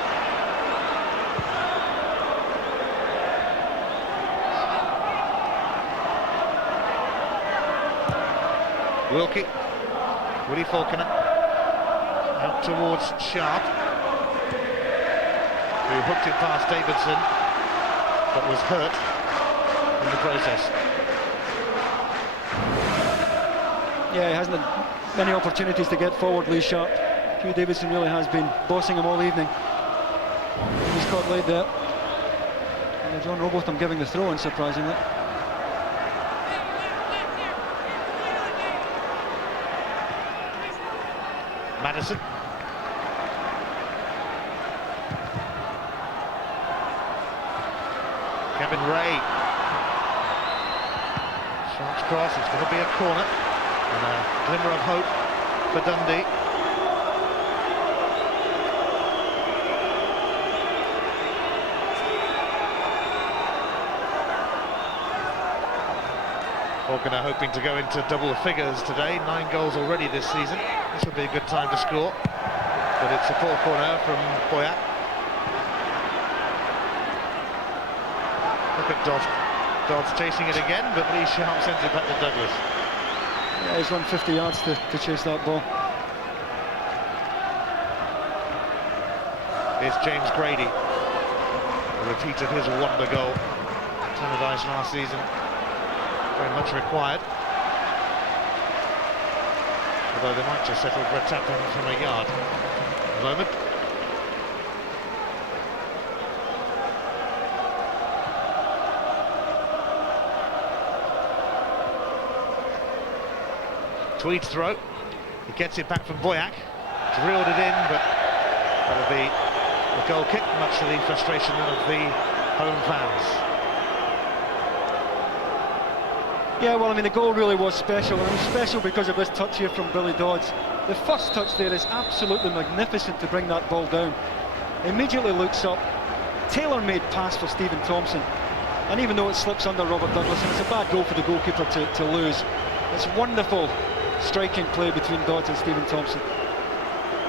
Wilkie, Willie Falconer out towards Sharp, who hooked it past Davidson, but was hurt in the process. Yeah, he hasn't had many opportunities to get forward, Lee Sharp. Hugh Davidson really has been bossing him all evening. He's caught late there. And John Robotham giving the throw in, surprisingly. Madison. Kevin Ray. Sharp's cross, it's going to be a corner. And a glimmer of hope for Dundee. Falconer hoping to go into double figures today. 9 goals already this season. This would be a good time to score. But it's a poor corner from Boyack. Look at Dodds. Dodds chasing it again, but Lee Sharp sends it back to Douglas. Yeah, he's run 50 yards to chase that ball. Here's James Grady, who repeated his wonder goal. Televised last season. Very much required. Although they might just settle for a tap in from a yard at the moment. Tweed's throw. He gets it back from Boyack. Drilled it in, but that'll be a goal kick, much to the frustration of the home fans. Yeah, well, I mean, the goal really was special, and it was special because of this touch here from Billy Dodds. The first touch there is absolutely magnificent to bring that ball down. Immediately looks up, tailor-made pass for Stephen Thompson, and even though it slips under Robert Douglas, and it's a bad goal for the goalkeeper to lose, it's wonderful striking play between Dodds and Stephen Thompson.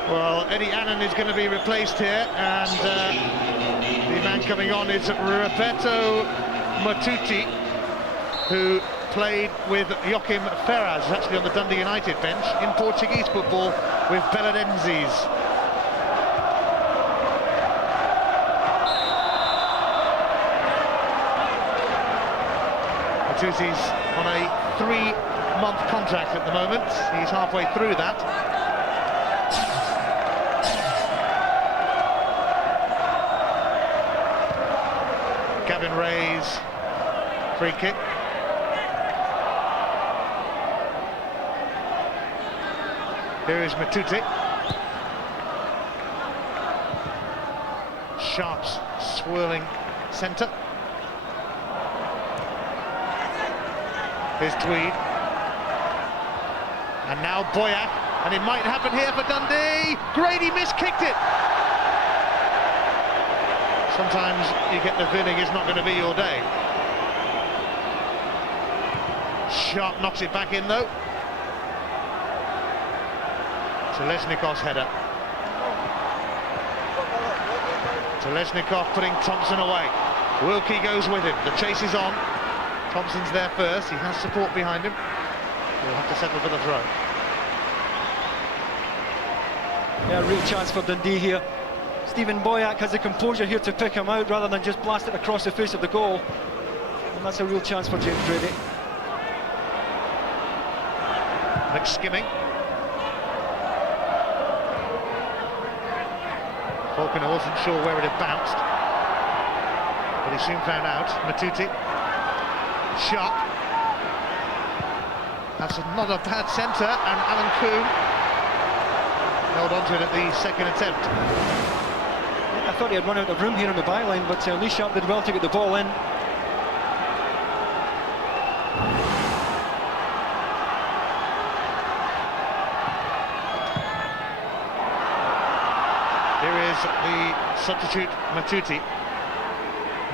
Well, Eddie Annan is going to be replaced here, and the man coming on is Roberto Matuti, who played with Joachim Ferraz, actually on the Dundee United bench, in Portuguese football with Belenenses. Matuti's on a 3-month contract at the moment. He's halfway through that. Gavin Ray's free kick. Here is Matuti. Sharp's swirling centre. Here's Tweed. And now Boyack. And it might happen here for Dundee. Grady miskicked it. Sometimes you get the feeling it's not going to be your day. Sharp knocks it back in though. Lesnikov's header. Teleznikov putting Thompson away. Wilkie goes with him. The chase is on. Thompson's there first. He has support behind him. He'll have to settle for the throw. Yeah, real chance for Dundee here. Stephen Boyack has the composure here to pick him out rather than just blast it across the face of the goal. And that's a real chance for James Brady. McSkimming. Faulkner wasn't sure where it had bounced, but he soon found out. Matuti. Sharp. That's not a bad centre, and Alan Coombe held on to it at the second attempt. I thought he had run out of room here on the byline, but Lee Sharp did well to get the ball in. Here is the substitute Matuti.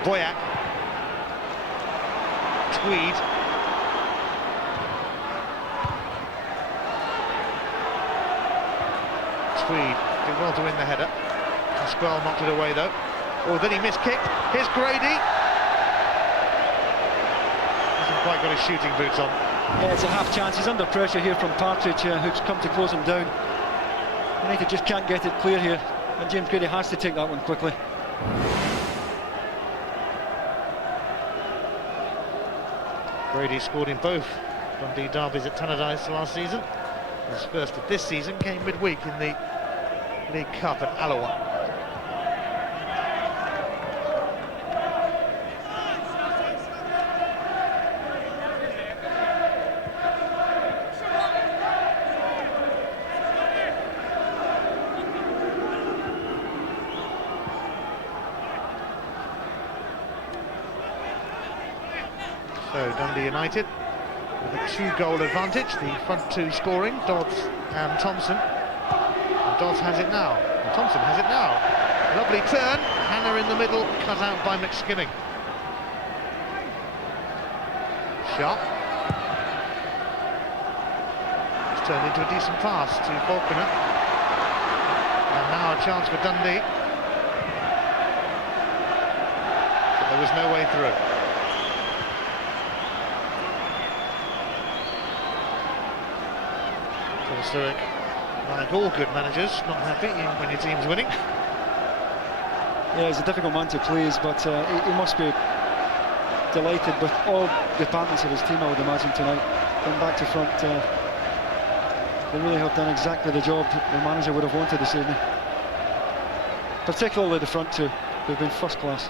Boyack. Tweed. Tweed did well to win the header. Pasquale knocked it away though. Oh, then he miskicked. Here's Grady. Hasn't quite got his shooting boots on. Yeah, it's a half chance. He's under pressure here from Partridge, who's come to close him down. United just can't get it clear here, and James Grady has to take that one quickly. Grady scored in both Dundee derbies at Tannadice last season. His first of this season came midweek in the League Cup at Alloa. So Dundee United with a 2-goal advantage, the front two scoring, Dodds and Thompson. And Dodds has it now, and Thompson has it now. Lovely turn, Hannah in the middle, cut out by McSkimming. Sharp. It's turned into a decent pass to Faulkner. And now a chance for Dundee. But there was no way through. Zurich, like all good managers, not happy when your team's winning. Yeah, he's a difficult man to please, but he must be delighted with all departments of his team, I would imagine, tonight. From back to front, they really have done exactly the job the manager would have wanted this evening. Particularly the front two, they've been first class.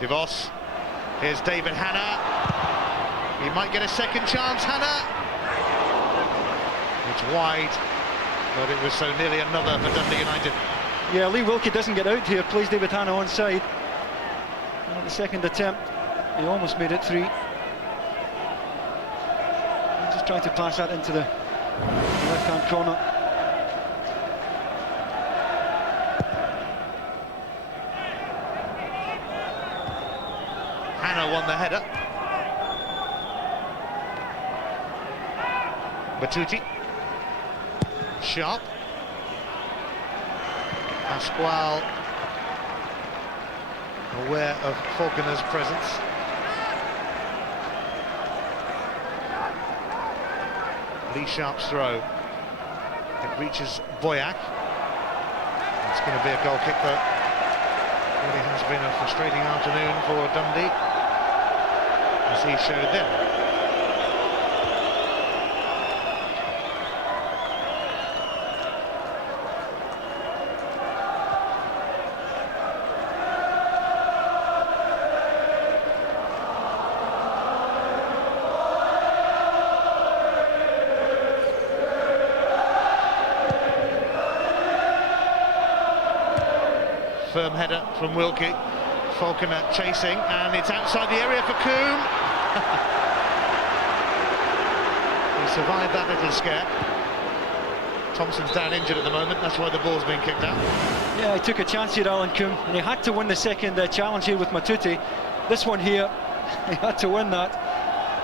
DeVos, here's David Hannah. He might get a second chance, Hannah. It's wide, but it was so nearly another for Dundee United. Yeah, Lee Wilkie doesn't get out here, plays David Hannah onside. And at the second attempt, he almost made it 3. He's just trying to pass that into the left-hand corner. Hannah won the header. Matuti. Sharp. Pasquale aware of Faulkner's presence. Lee Sharp's throw. It reaches Boyack. It's going to be a goal kick though. Really has been a frustrating afternoon for Dundee, as he showed them. Firm header from Wilkie. Faulkner chasing, and it's outside the area for Coombe. He survived that little scare. Thompson's down injured at the moment, that's why the ball's being kicked out. Yeah, he took a chance here, Alan Coombe, and he had to win the second challenge here with Matuti. This one here, he had to win that,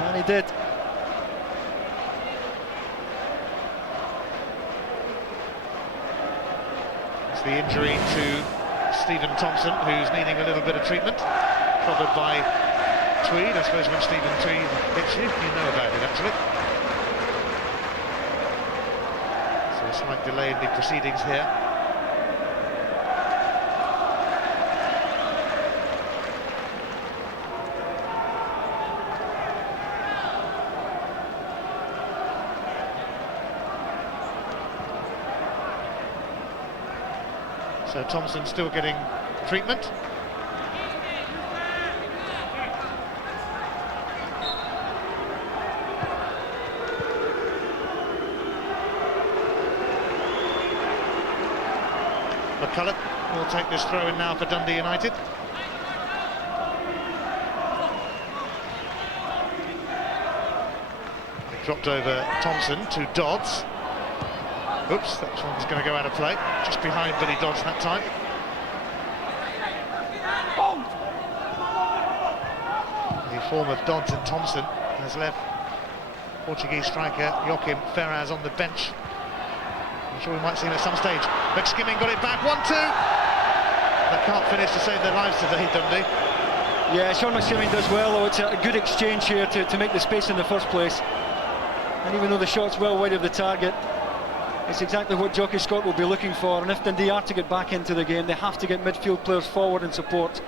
and he did. It's the injury to Stephen Thompson, who's needing a little bit of treatment, covered by Tweed. I suppose when Stephen Tweed hits you, you know about it, actually. So a slight delay in the proceedings here. So Thompson still getting treatment. McCulloch will take this throw in now for Dundee United. He dropped over Thompson to Dodds. Oops, that one's going to go out of play. Just behind Billy Dodds that time. The form of Dodds and Thompson has left Portuguese striker Joaquim Ferraz on the bench. I'm sure we might see him at some stage. McSkimming got it back, 1-2. They can't finish to save their lives today, Dundee. Yeah, Sean McSkimming does well, though. It's a good exchange here to make the space in the first place. And even though the shot's well wide of the target, it's exactly what Jockey Scott will be looking for. And if Dundee are to get back into the game, they have to get midfield players forward in support.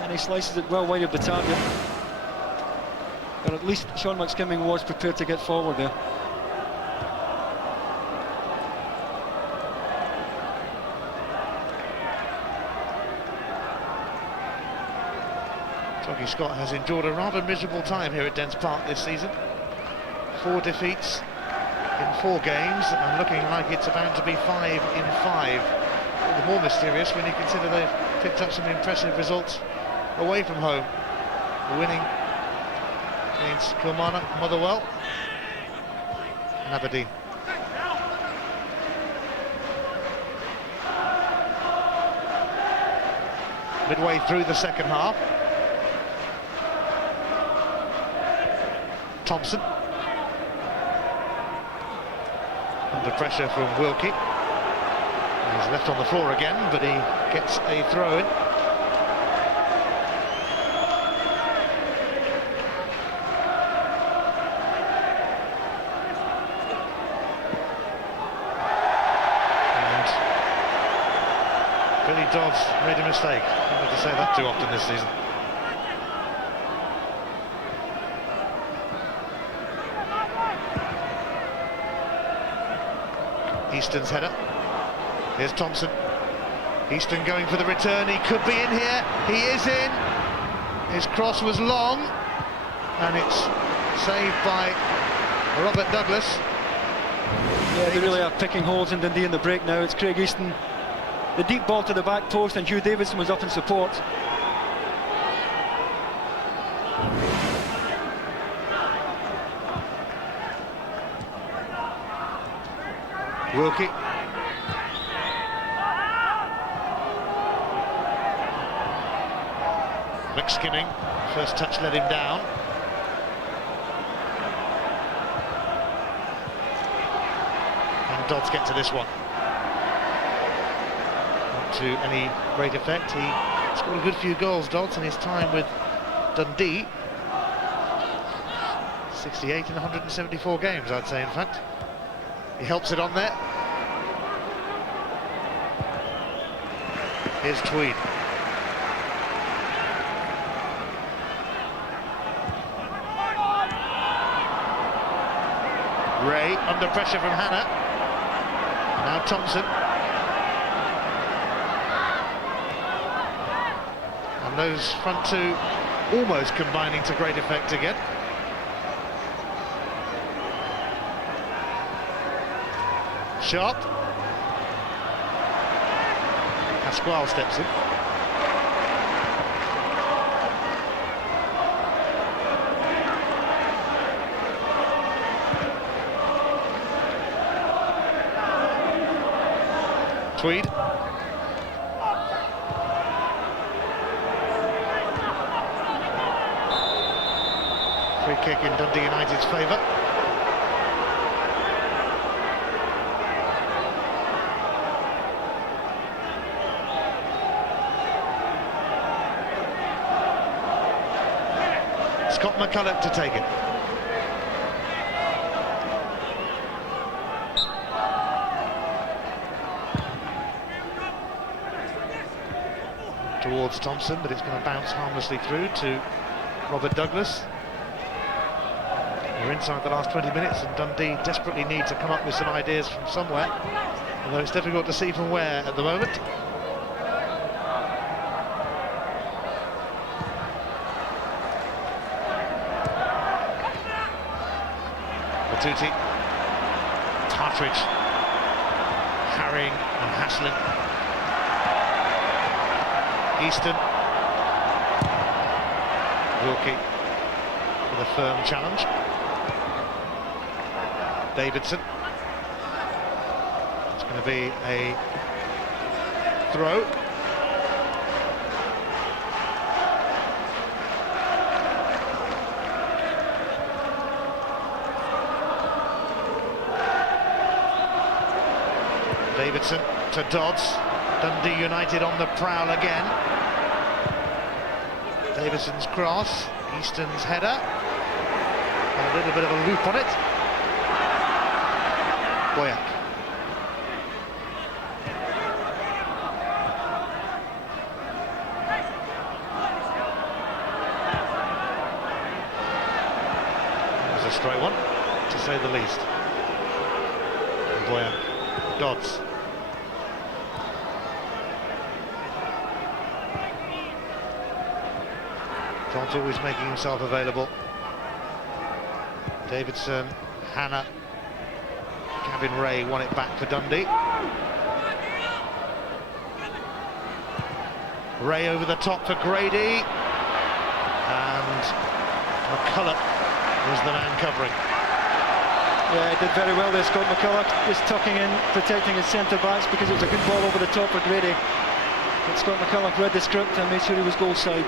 And he slices it well wide of the target. But at least Sean McSkimming was prepared to get forward there. Jockey Scott has endured a rather miserable time here at Dens Park this season. 4 defeats in 4 games, and looking like it's about to be 5 in 5. All the more mysterious when you consider they've picked up some impressive results away from home. Winning against Kilmarnock, Motherwell and Aberdeen. Midway through the second half, Thompson under pressure from Wilkie. He's left on the floor again, but he gets a throw in. And Billy Dodds made a mistake. I don't have to say that too often this season. Easton's header. Here's Thompson. Easton going for the return. He could be in here. He is in. His cross was long, and it's saved by Robert Douglas. Yeah, they really are picking holes in Dundee in the break now. It's Craig Easton. The deep ball to the back post, and Hugh Davidson was up in support. Wilkie. McSkimming, first touch let him down. And Dodds get to this one. Not to any great effect. He scored a good few goals, Dodds, in his time with Dundee. 68 in 174 games, I'd say, in fact. He helps it on there. Here's Tweed. Ray under pressure from Hannah. Now Thompson. And those front two almost combining to great effect again. Shot. Pasquale steps in. Tweed. Free kick in Dundee United's favour. Scott McCulloch to take it. Towards Thompson, but it's going to bounce harmlessly through to Robert Douglas. We're inside the last 20 minutes and Dundee desperately need to come up with some ideas from somewhere, although it's difficult to see from where at the moment. Batuti, Partridge, harrying and hassling. Easton, Wilkie with a firm challenge. Davidson. It's going to be a throw. Davidson to Dodds. Dundee United on the prowl again. Davidson's cross, Easton's header. A little bit of a loop on it. Boyack. That was a straight one, to say the least. And Boyack. Dodds. Tom's always making himself available. Davidson, Hannah, Gavin Ray won it back for Dundee. Ray over the top for Grady, and McCulloch was the man covering. Yeah, he did very well there, Scott McCulloch, just tucking in, protecting his centre-backs because it was a good ball over the top for Grady. But Scott McCulloch read the script and made sure he was goal side.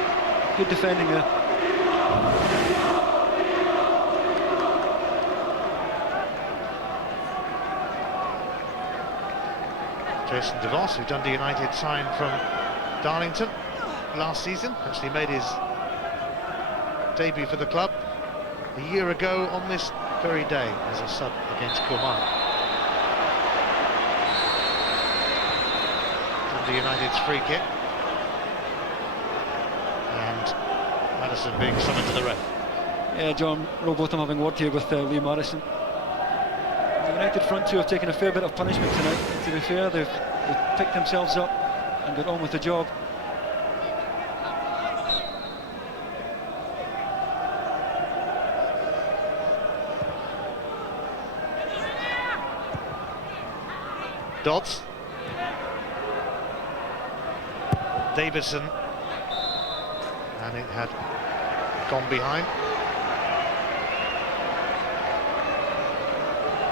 Good defending there. Jason DeVos, who Dundee United signed from Darlington last season, actually made his debut for the club a year ago on this very day as a sub against Kilmarnock. Dundee United's free kick. And Madison being summoned to the ref. Yeah, John Rowbotham having worked here with Lee Madison. The United front two have taken a fair bit of punishment tonight. To be fair, they've picked themselves up and got on with the job. Dodds. Davidson. And it had gone behind.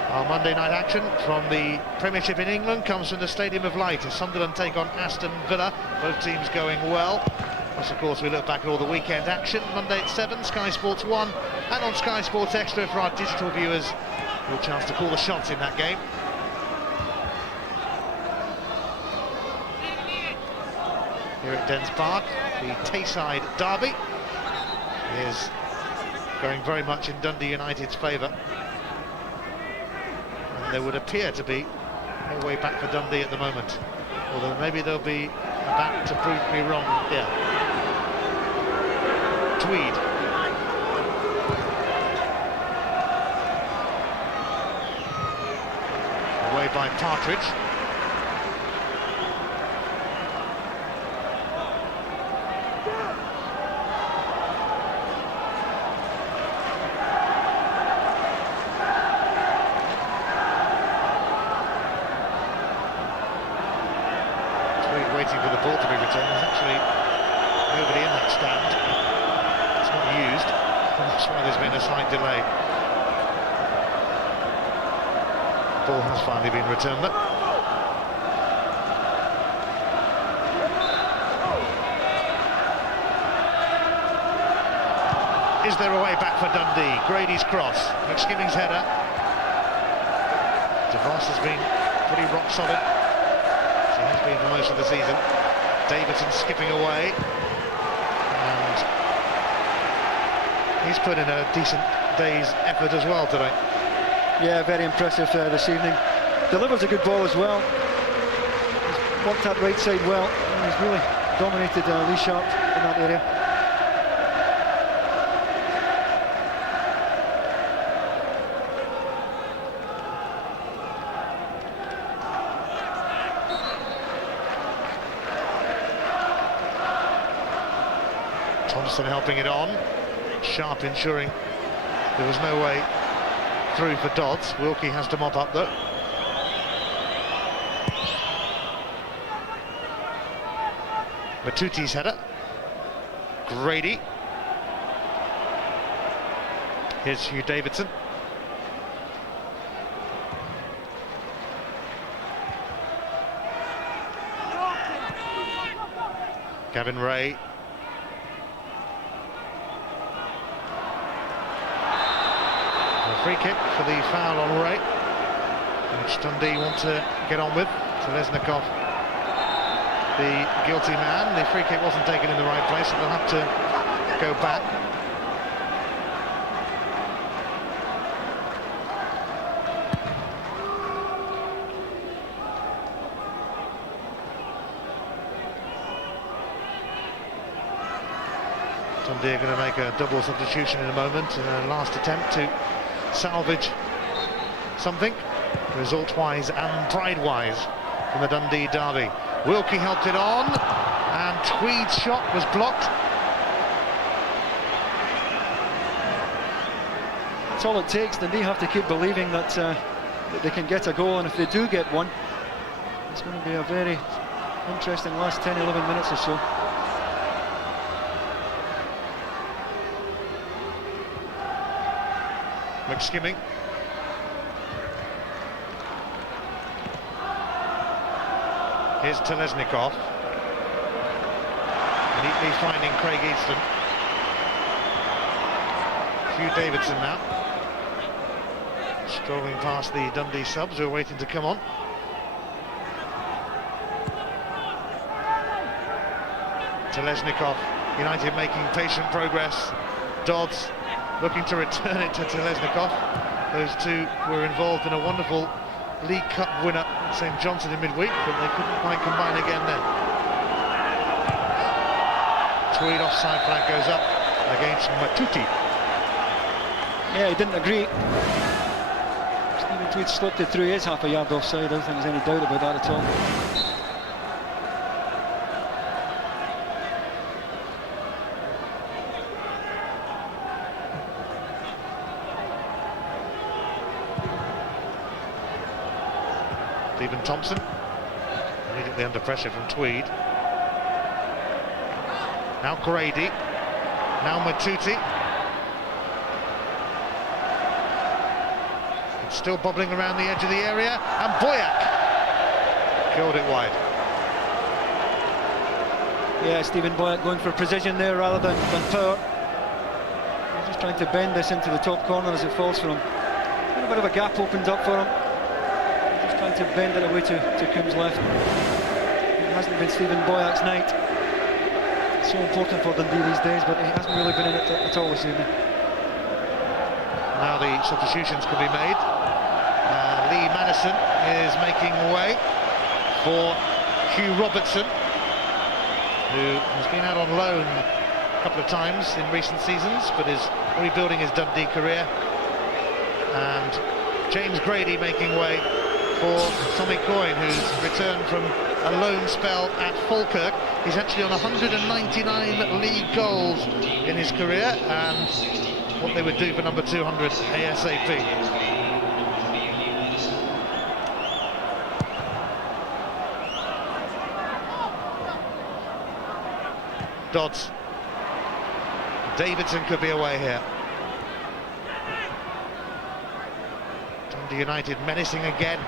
Our Monday night action from the Premiership in England comes from the Stadium of Light as Sunderland take on Aston Villa. Both teams going well. Plus, of course, we look back at all the weekend action. Monday at 7, Sky Sports 1, and on Sky Sports Extra for our digital viewers. Your chance to call the shots in that game. Here at Dens Park, the Tayside derby is going very much in Dundee United's favour. And there would appear to be no way back for Dundee at the moment. Although maybe they'll be about to prove me wrong here. Tweed. Away by Partridge. Waiting for the ball to be returned. There's actually nobody in that stand. It's not used, and that's why there's been a slight delay. The ball has finally been returned though. Is there a way back for Dundee? Grady's cross, McSkinning's header. DeVos has been pretty rock solid. He has been for most of the season. Davidson skipping away, and He's put in a decent day's effort as well today. Yeah, very impressive this evening. Delivers a good ball as well. He's worked that right side well. And he's really dominated Lee Sharp in that area. Thompson helping it on. Sharp ensuring there was no way through for Dodds. Wilkie has to mop up though. Matuti's header. Grady. Here's Hugh Davidson. Gavin Ray. Free kick for the foul on Ray, which Dundee want to get on with. Telesnikov, the guilty man. The free kick wasn't taken in the right place, so they'll have to go back. Dundee are going to make a double substitution in a moment in a last attempt to salvage something, result-wise and pride-wise, from the Dundee derby. Wilkie helped it on, and Tweed's shot was blocked. That's all it takes. Dundee have to keep believing that, that they can get a goal, and if they do get one, it's going to be a very interesting last 10-11 minutes or so. McSkimming. Here's Telesnikov. Neatly finding Craig Easton. Hugh Davidson now. Strolling past the Dundee subs who are waiting to come on. Telesnikov, United making patient progress. Dodds looking to return it to Telesnikov. Those two were involved in a wonderful League Cup winner at St Johnstone in midweek, but they couldn't quite combine again then. Tweed offside flag goes up against Matuti. Yeah, he didn't agree. Stephen Tweed slipped it through his half a yard offside. I don't think there's any doubt about that at all. Stephen Thompson, immediately under pressure from Tweed. Now Grady, now Matuti. It's still bubbling around the edge of the area, and Boyack killed it wide. Yeah, Stephen Boyack going for precision there rather than power. He's just trying to bend this into the top corner as it falls for him. A bit of a gap opened up for him. Trying to bend it away to Coombs' left. It hasn't been Stephen Boyack's night. It's so important for Dundee these days, but he hasn't really been in it at all this evening. Now the substitutions can be made. Lee Madison is making way for Hugh Robertson, who has been out on loan a couple of times in recent seasons, but is rebuilding his Dundee career. And James Grady making way for Tommy Coyne, who's returned from a loan spell at Falkirk. He's actually on 199 league goals in his career, and what they would do for number 200 ASAP. Dodds. Davidson could be away here. Dundee United menacing again.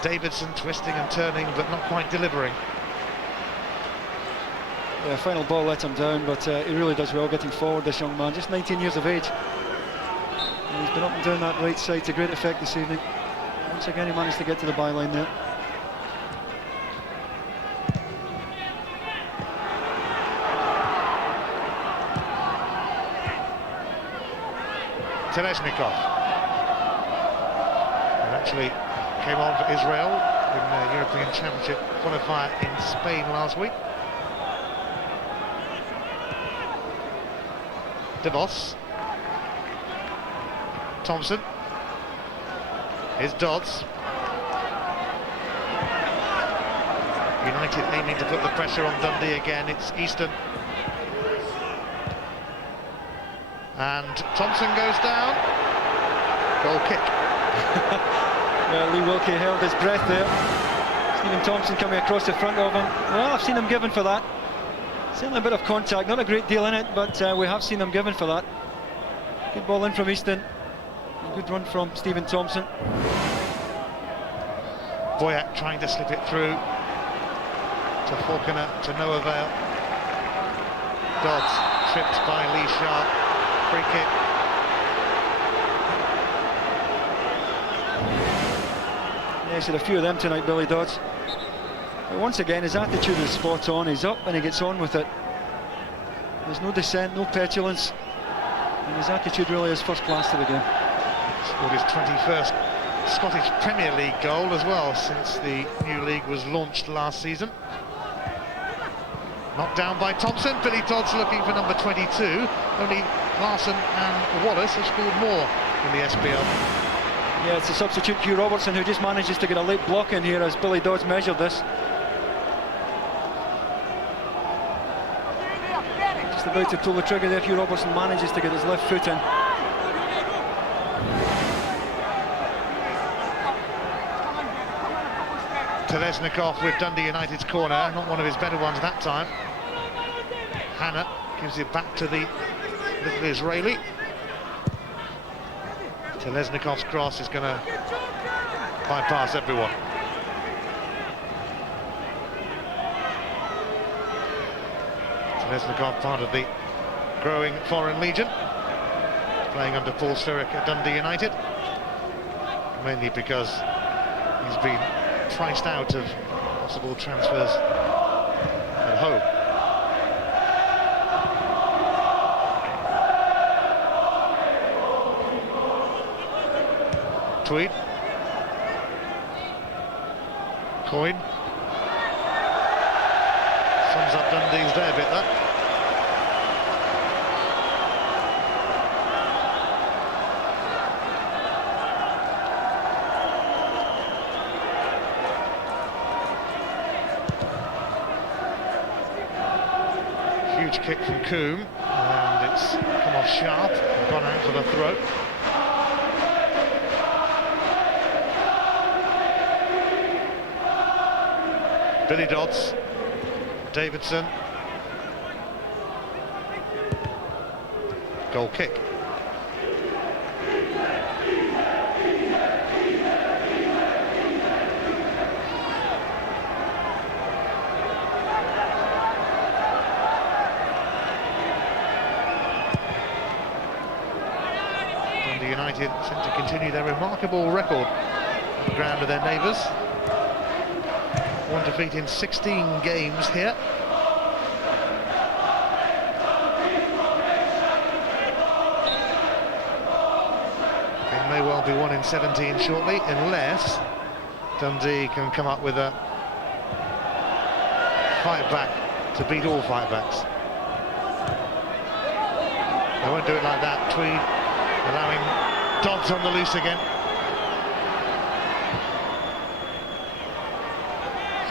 Davidson twisting and turning, but not quite delivering. Yeah, final ball let him down, but he really does well getting forward, this young man, just 19 years of age. And he's been up and down that right side to great effect this evening. Once again, he managed to get to the byline there. Teleznikov. And actually came on for Israel in the European Championship qualifier in Spain last week. De Vos. Thompson. Here's Dodds. United aiming to put the pressure on Dundee again. It's Easton. And Thompson goes down. Goal kick. Well, Lee Wilkie held his breath there. Stephen Thompson coming across the front of him. Well, I've seen him given for that. Certainly a bit of contact, not a great deal in it, but we have seen him given for that. Good ball in from Easton. A good run from Stephen Thompson. Boyack trying to slip it through to Falconer, to no avail. Dodds tripped by Lee Sharp. Free kick. Yeah, he's had a few of them tonight, Billy Dodds. But once again, his attitude is spot on. He's up and he gets on with it. There's no dissent, no petulance, and his attitude really is first class to the game. Scored his 21st Scottish Premier League goal as well since the new league was launched last season. Knocked down by Thompson. Billy Dodds looking for number 22. Only Larson and Wallace have scored more in the SPL. Yeah, it's the substitute Hugh Robertson who just manages to get a late block in here as Billy Dodds measured this. Just about to pull the trigger there, Hugh Robertson manages to get his left foot in. Teleznikov with Dundee United's corner, not one of his better ones that time. Hannah gives it back to the little Israeli. Teleznikov's cross is going to bypass everyone. Teleznikov, part of the growing Foreign Legion, playing under Paul Sturrock at Dundee United, mainly because he's been priced out of possible transfers at home. Tweed. Coyne. Sums up Dundee's day a bit, that. Huge kick from Coombe, and it's come off sharp and gone out for the throat. Billy Dodds, Davidson, goal kick. Dundee United seem to continue their remarkable record on the ground of their neighbours. One defeat in 16 games here. It may well be 1 in 17 shortly, unless Dundee can come up with a fight back to beat all fight backs. They won't do it like that. Tweed allowing Dodds on the loose again.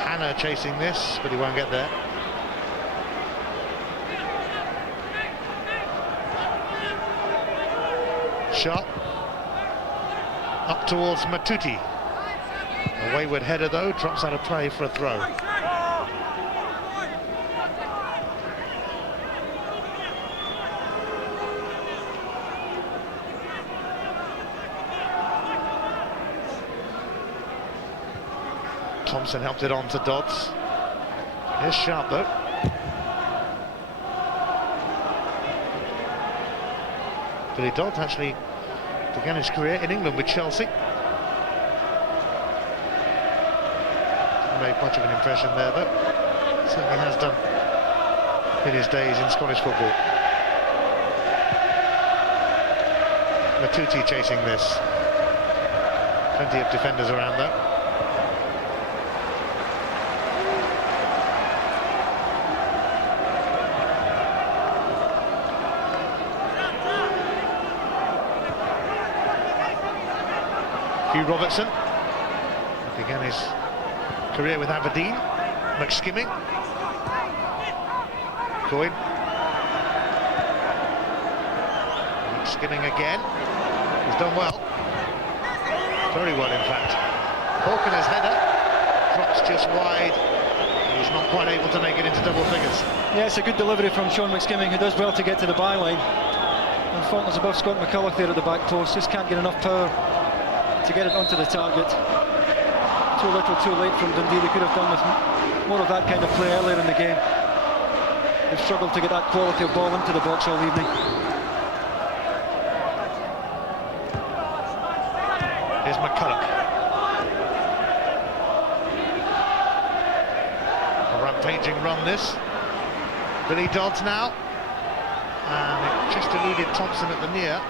Hannah chasing this, but he won't get there. Shot up towards Matuti. A wayward header though, drops out of play for a throw. Thompson helped it on to Dodds. Here's Sharp though. Billy Dodds actually began his career in England with Chelsea. Didn't make much of an impression there though. Certainly has done in his days in Scottish football. Matuti chasing this. Plenty of defenders around though. Hugh Robertson began his career with Aberdeen. McSkimming. Coyne. McSkimming again. He's done well. Very well, in fact. Falconer's header drops just wide. He's not quite able to make it into double figures. Yeah, it's a good delivery from Sean McSkimming, who does well to get to the byline. And Faulkner's above Scott McCulloch there at the back post. Just can't get enough power to get it onto the target. Too little, too late from Dundee. They could have done with more of that kind of play earlier in the game. They've struggled to get that quality of ball into the box all evening. Here's McCulloch. A rampaging run this. Billy Dodds now. And it just eluded Thompson at the near.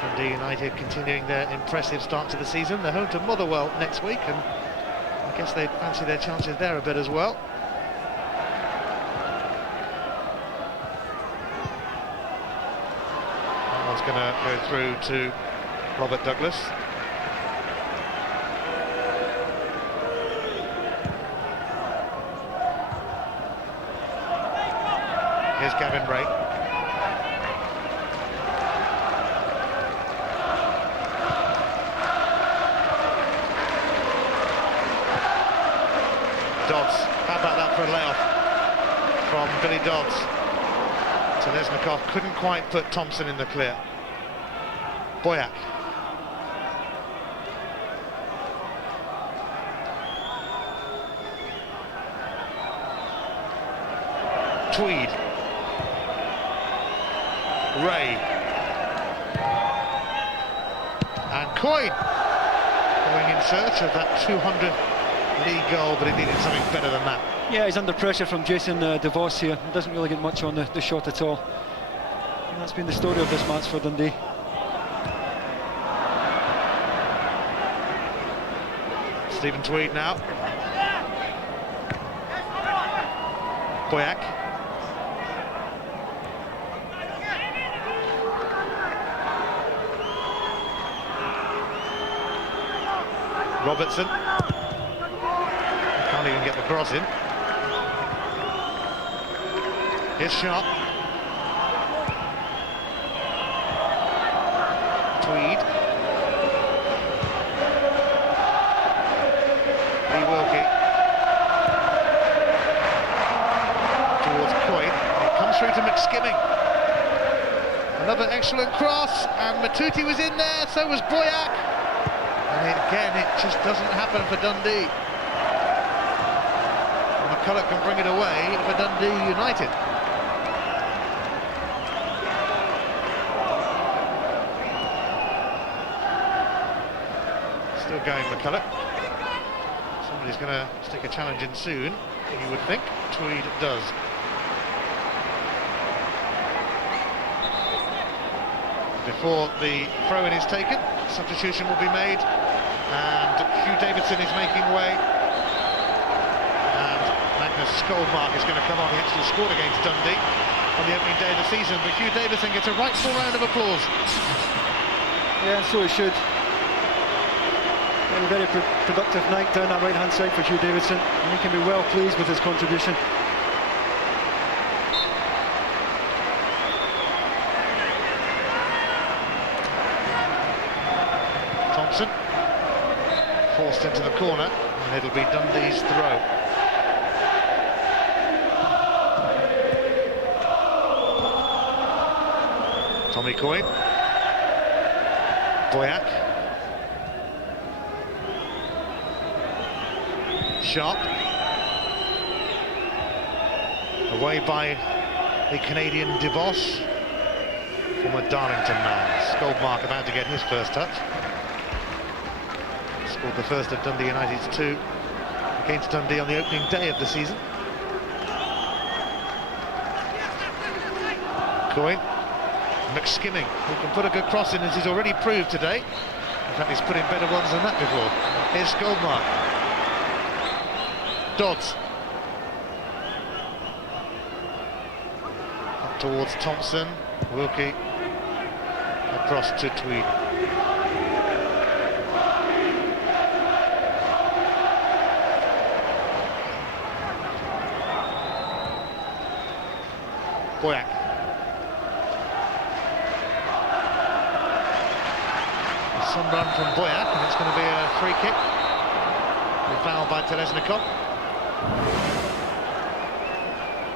Dundee United continuing their impressive start to the season. They're home to Motherwell next week, and I guess they fancy their chances there a bit as well. That one's going to go through to Robert Douglas. Here's Gavin Bray. Dodds, how about that for a layoff from Billy Dodds? Telesnikov couldn't quite put Thompson in the clear. Boyack. Tweed. Ray. And Coyne going in search of that 200th league goal, but he needed something better than that. Yeah, he's under pressure from Jason DeVos here. He doesn't really get much on the shot at all. And that's been the story of this match for Dundee. Stephen Tweed now. Boyack. Robertson. Can't even get the cross in. Here's Sharp. Tweed. Lee Wilkie. Towards Coyne. It comes through to McSkimming. Another excellent cross, and Matuti was in there, so was Boyack. And again, it just doesn't happen for Dundee. McCulloch can bring it away for Dundee United. Still going, McCulloch. Somebody's going to stick a challenge in soon, you would think. Tweed does. Before the throw-in is taken, substitution will be made, and Hugh Davidson is making way. And Magnus Skoldmark is going to come on. He actually scored against Dundee on the opening day of the season, but Hugh Davidson gets a rightful round of applause. Yeah, and so he should. A very productive night down that right-hand side for Hugh Davidson, and he can be well pleased with his contribution. Thompson forced into the corner, and it'll be Dundee's throw. Tommy Coyne. Boyack. Sharp. Away by the Canadian DeVos. Former Darlington man. Goldmark about to get his first touch. Scored the first of Dundee United's 2 against Dundee on the opening day of the season. Coyne. McSkimming, who can put a good cross in, as he's already proved today. In fact, he's put in better ones than that before. Here's Goldmark. Dodds. Up towards Thompson. Wilkie. Across to Tweed. Boyack. Some run from Boyack, and it's going to be a free kick. Foul by Telesnikov.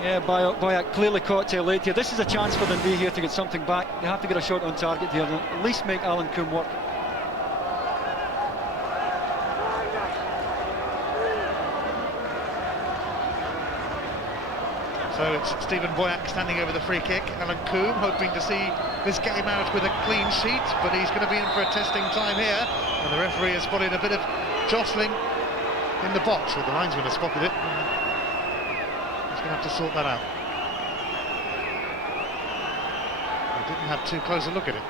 Yeah, Boyack clearly caught too late here. This is a chance for Dundee here to get something back. They have to get a shot on target here, and at least make Alan Coombe work. So it's Stephen Boyack standing over the free kick. Alan Coombe hoping to see this game out with a clean sheet, but he's going to be in for a testing time here. And the referee has spotted a bit of jostling in the box, or the linesman has spotted it. He's going to have to sort that out. He didn't have too close a look at it.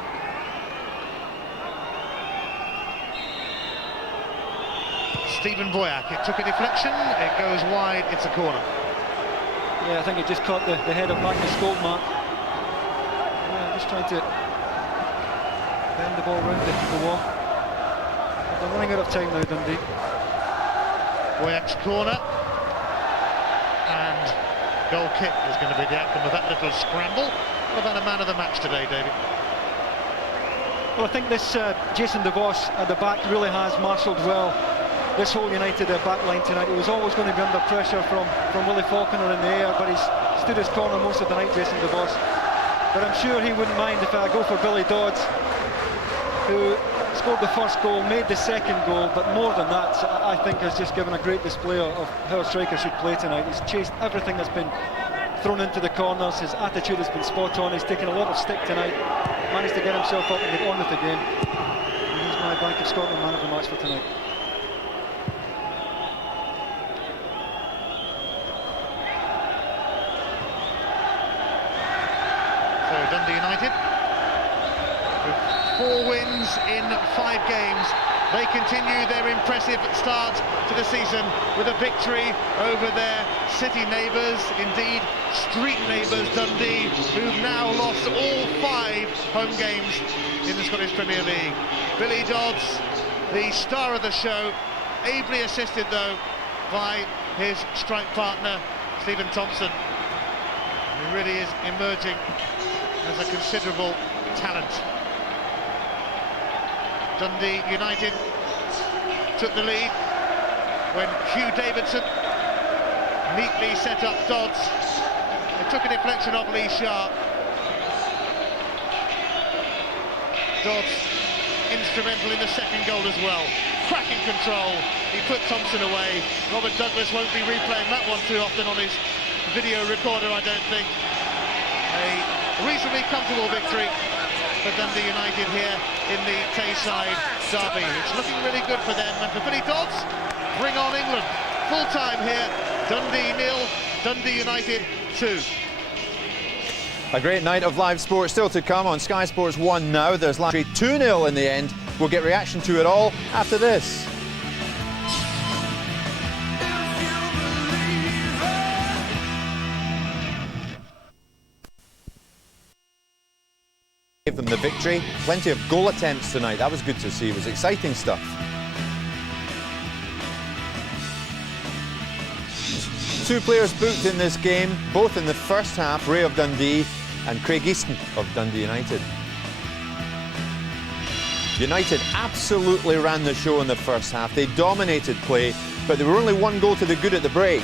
Stephen Boyack, it took a deflection, it goes wide, it's a corner. Yeah, I think it just caught the head of Magnus Goldmark. Yeah, just trying to bend the ball round the wall. But they're running out of time now, Dundee. Boyack's corner. And goal kick is going to be the outcome of that little scramble. What about a man of the match today, David? Well, I think this Jason DeVos at the back really has marshalled well this whole United back line tonight. He was always going to be under pressure from Willie Falconer in the air, but he's stood his corner most of the night, Jason DeVos. But I'm sure he wouldn't mind if I go for Billy Dodds, who scored the first goal, made the second goal, but more than that, I think has just given a great display of how a striker should play tonight. He's chased everything that's been thrown into the corners, his attitude has been spot on, he's taken a lot of stick tonight, managed to get himself up and get on with the game. And he's my Bank of Scotland man of the match for tonight. Dundee United, with 4 wins in 5 games, they continue their impressive start to the season with a victory over their city neighbours, indeed street neighbours Dundee, who've now lost all 5 home games in the Scottish Premier League. Billy Dodds, the star of the show, ably assisted though by his strike partner Stephen Thompson, who really is emerging as a considerable talent. Dundee United took the lead when Hugh Davidson neatly set up Dodds. It took a deflection off Lee Sharp. Dodds instrumental in the second goal as well. Cracking control, he put Thompson away. Robert Douglas won't be replaying that one too often on his video recorder, I don't think. A reasonably comfortable victory for Dundee United here in the Tayside derby. It's looking really good for them, and for Billy Dodds, bring on England. Full time here, Dundee 0, Dundee United 2. A great night of live sport still to come on Sky Sports 1 now. There's 2-0 in the end. We'll get reaction to it all after this. Gave them the victory. Plenty of goal attempts tonight. That was good to see. It was exciting stuff. Two players booked in this game, both in the first half, Ray of Dundee and Craig Easton of Dundee United. United absolutely ran the show in the first half. They dominated play, but they were only 1 goal to the good at the break.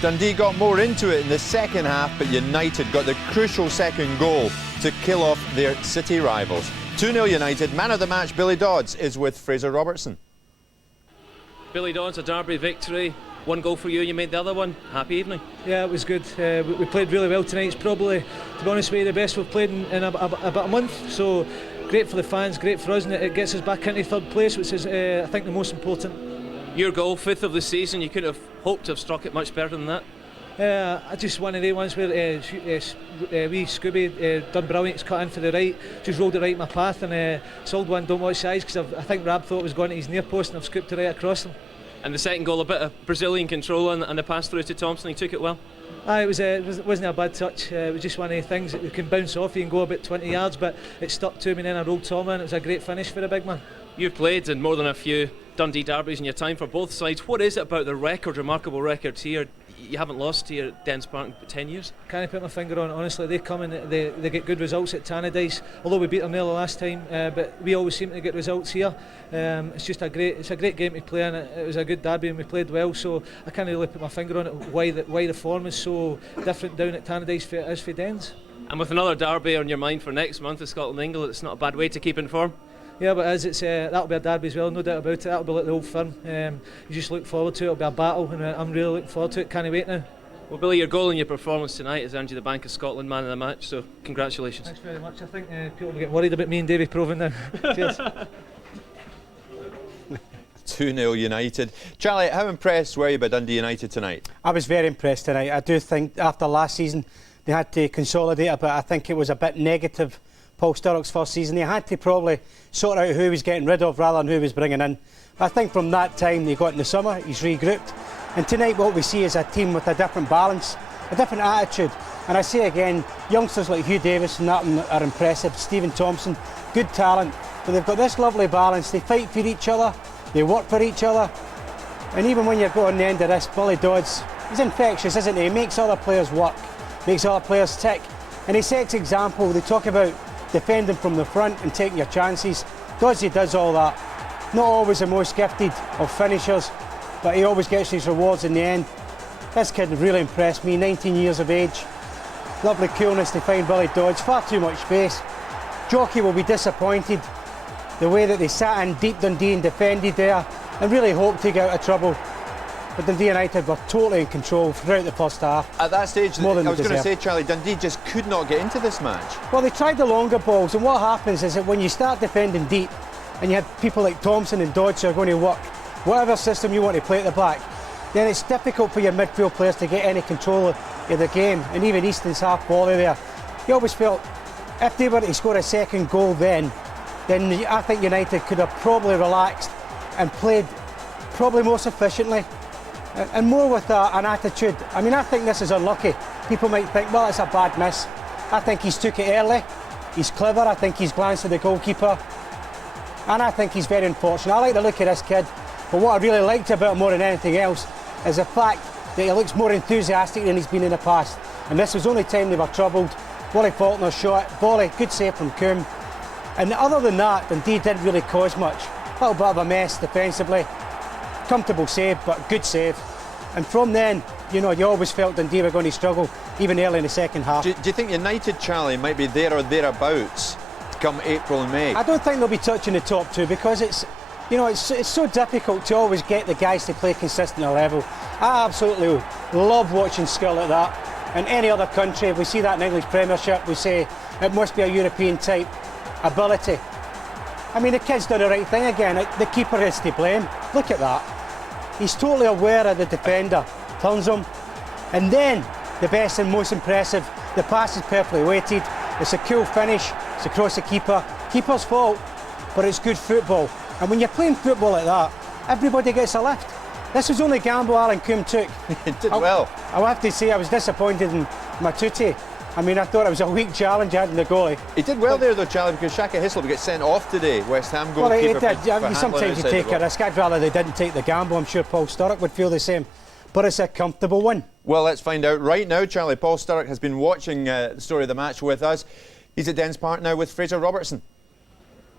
Dundee got more into it in the second half, but United got the crucial second goal to kill off their city rivals. 2-0 United. Man of the match, Billy Dodds, is with Fraser Robertson. Billy Dodds, a derby victory. One goal for you, you made the other one. Happy evening. Yeah, it was good. We played really well tonight. It's probably, to be honest with you, the best we've played in about a month. So great for the fans, great for us, and it gets us back into third place, which is, I think, the most important. Your goal, 5th of the season, you could have hoped to have struck it much better than that. I just one of the ones where wee Scooby done brilliant. It's cut in for the right, just rolled it right in my path, and sold one. Don't watch size because I think Rab thought it was going to his near post, and I've scooped it right across him. And the second goal, a bit of Brazilian control and the pass through to Thompson. He took it well. It wasn't a bad touch. It was just one of the things that you can bounce off. You can go about 20 yards, but it stuck to me, and then I rolled Tom in. It was a great finish for a big man. You've played in more than a few Dundee derbies in your time for both sides. What is it about the record, remarkable records here? You haven't lost here at Dens Park in 10 years. Can't put my finger on it, honestly. They come and they get good results at Tannadice, although we beat them there the last time, but we always seem to get results here. It's just a great game to play, and it was a good derby and we played well, so I can't really put my finger on it why the form is so different down at Tannadice for it is for Dens. And with another derby on your mind for next month at Scotland-England, it's not a bad way to keep in form. Yeah, but that'll be a derby as well, no doubt about it. That'll be like the Old Firm. You just look forward to it. It'll be a battle, and I'm really looking forward to it. Can't wait now. Well, Billy, your goal and your performance tonight has earned you the Bank of Scotland Man of the Match, so congratulations. Thanks very much. I think people will get worried about me and Davy Proven now. Cheers. 2-0 United. Charlie, how impressed were you by Dundee United tonight? I was very impressed tonight. I do think after last season they had to consolidate a bit. I think it was a bit negative, Paul Sturrock's first season. They had to probably sort out who he was getting rid of rather than who he was bringing in. I think from that time they got in the summer, he's regrouped. And tonight what we see is a team with a different balance, a different attitude. And I say again, youngsters like Hugh Davis and that are impressive. Stephen Thompson, good talent. But they've got this lovely balance. They fight for each other, they work for each other. And even when you're going the end of this, Billy Dodds, he's infectious, isn't he? He makes other players work, makes other players tick. And he sets example. They talk about defending from the front and taking your chances. Doddsy does all that. Not always the most gifted of finishers, but he always gets his rewards in the end. This kid really impressed me, 19 years of age. Lovely coolness to find Billy Dodds, far too much space. Jockey will be disappointed the way that they sat in deep Dundee and defended there and really hoped to get out of trouble. But Dundee United were totally in control throughout the first half. At that stage, I was going to deserved. say, Charlie, Dundee just could not get into this match. Well, they tried the longer balls, and what happens is that when you start defending deep and you have people like Thompson and Dodds who are going to work whatever system you want to play at the back, then it's difficult for your midfield players to get any control of the game. And even Easton's half volley there, you always felt if they were to score a second goal then I think United could have probably relaxed and played probably more sufficiently and more with an attitude. I mean, I think this is unlucky. People might think, well, it's a bad miss. I think he's took it early, he's clever, I think he's glanced at the goalkeeper, and I think he's very unfortunate. I like the look of this kid, but what I really liked about him more than anything else is the fact that he looks more enthusiastic than he's been in the past. And this was the only time they were troubled. Wally Faulkner's shot, volley, good save from Coombe. And other than that, Dundee didn't really cause much. A little bit of a mess defensively. Comfortable save, but good save. And from then, you always felt Dundee were going to struggle, even early in the second half. Do you think United, Charlie, might be there or thereabouts come April and May? I don't think they'll be touching the top two because it's so difficult to always get the guys to play consistent level. I absolutely love watching skill like that. In any other country, if we see that in English Premiership, we say it must be a European type ability. I mean, the kid's done the right thing again. The keeper is to blame. Look at that. He's totally aware of the defender, turns him, and then the best and most impressive, the pass is perfectly weighted. It's a cool finish, it's across the keeper. Keeper's fault, but it's good football. And when you're playing football like that, everybody gets a lift. This was the only gamble Alan Coombe took. It did well. I'll have to say I was disappointed in Matuti. I mean, I thought it was a weak challenge adding the goalie. He did well there though, Charlie, because Shaka Hislop gets sent off today, West Ham goalkeeper. Well, he did. Sometimes you take a risk. I'd rather they didn't take the gamble. I'm sure Paul Sturrock would feel the same. But it's a comfortable one. Well, let's find out right now, Charlie. Paul Sturrock has been watching the story of the match with us. He's at Dens Park now with Fraser Robertson.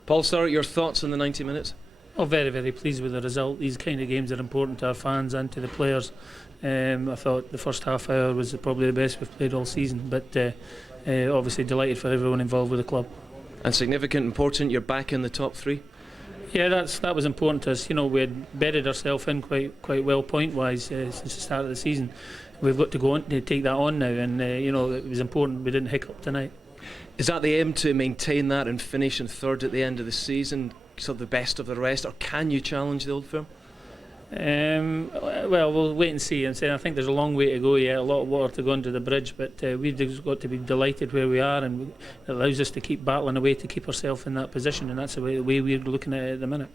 Paul Sturrock, your thoughts on the 90 minutes? Oh, very, very pleased with the result. These kind of games are important to our fans and to the players. I thought the first half hour was probably the best we've played all season, but obviously delighted for everyone involved with the club. And significant, important, you're back in the top three? Yeah, that was important to us. You know, we had bedded ourselves in quite well point-wise since the start of the season. We've got to go on to take that on now, and you know, it was important we didn't hiccup tonight. Is that the aim, to maintain that and finish in third at the end of the season, sort of the best of the rest, or can you challenge the Old Firm? Well, we'll wait and see. I think there's a long way to go yet, a lot of water to go under the bridge, but we've just got to be delighted where we are, and it allows us to keep battling away to keep ourselves in that position, and that's the way we're looking at it at the minute.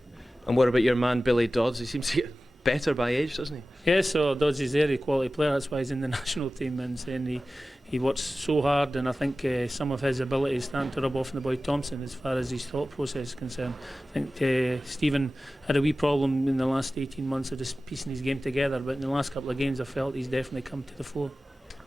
And what about your man Billy Dodds? He seems to get better by age, doesn't he? Yeah, so Dodds is a very quality player, that's why he's in the national team, and he works so hard, and I think some of his abilities starting to rub off on the boy Thompson as far as his thought process is concerned. I think Stephen had a wee problem in the last 18 months of just piecing his game together, but in the last couple of games I felt he's definitely come to the fore.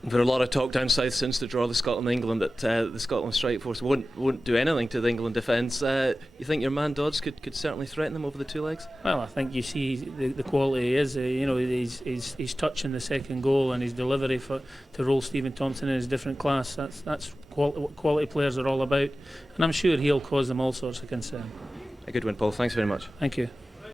There's a lot of talk down south since the draw of the Scotland-England that the Scotland Strike Force won't do anything to the England defence. You think your man Dodds could certainly threaten them over the two legs? Well, I think you see the quality he is. You know, his touch in the second goal and his delivery to roll Stephen Thompson in his different class. That's what quality players are all about, and I'm sure he'll cause them all sorts of concern. A good win, Paul. Thanks very much. Thank you.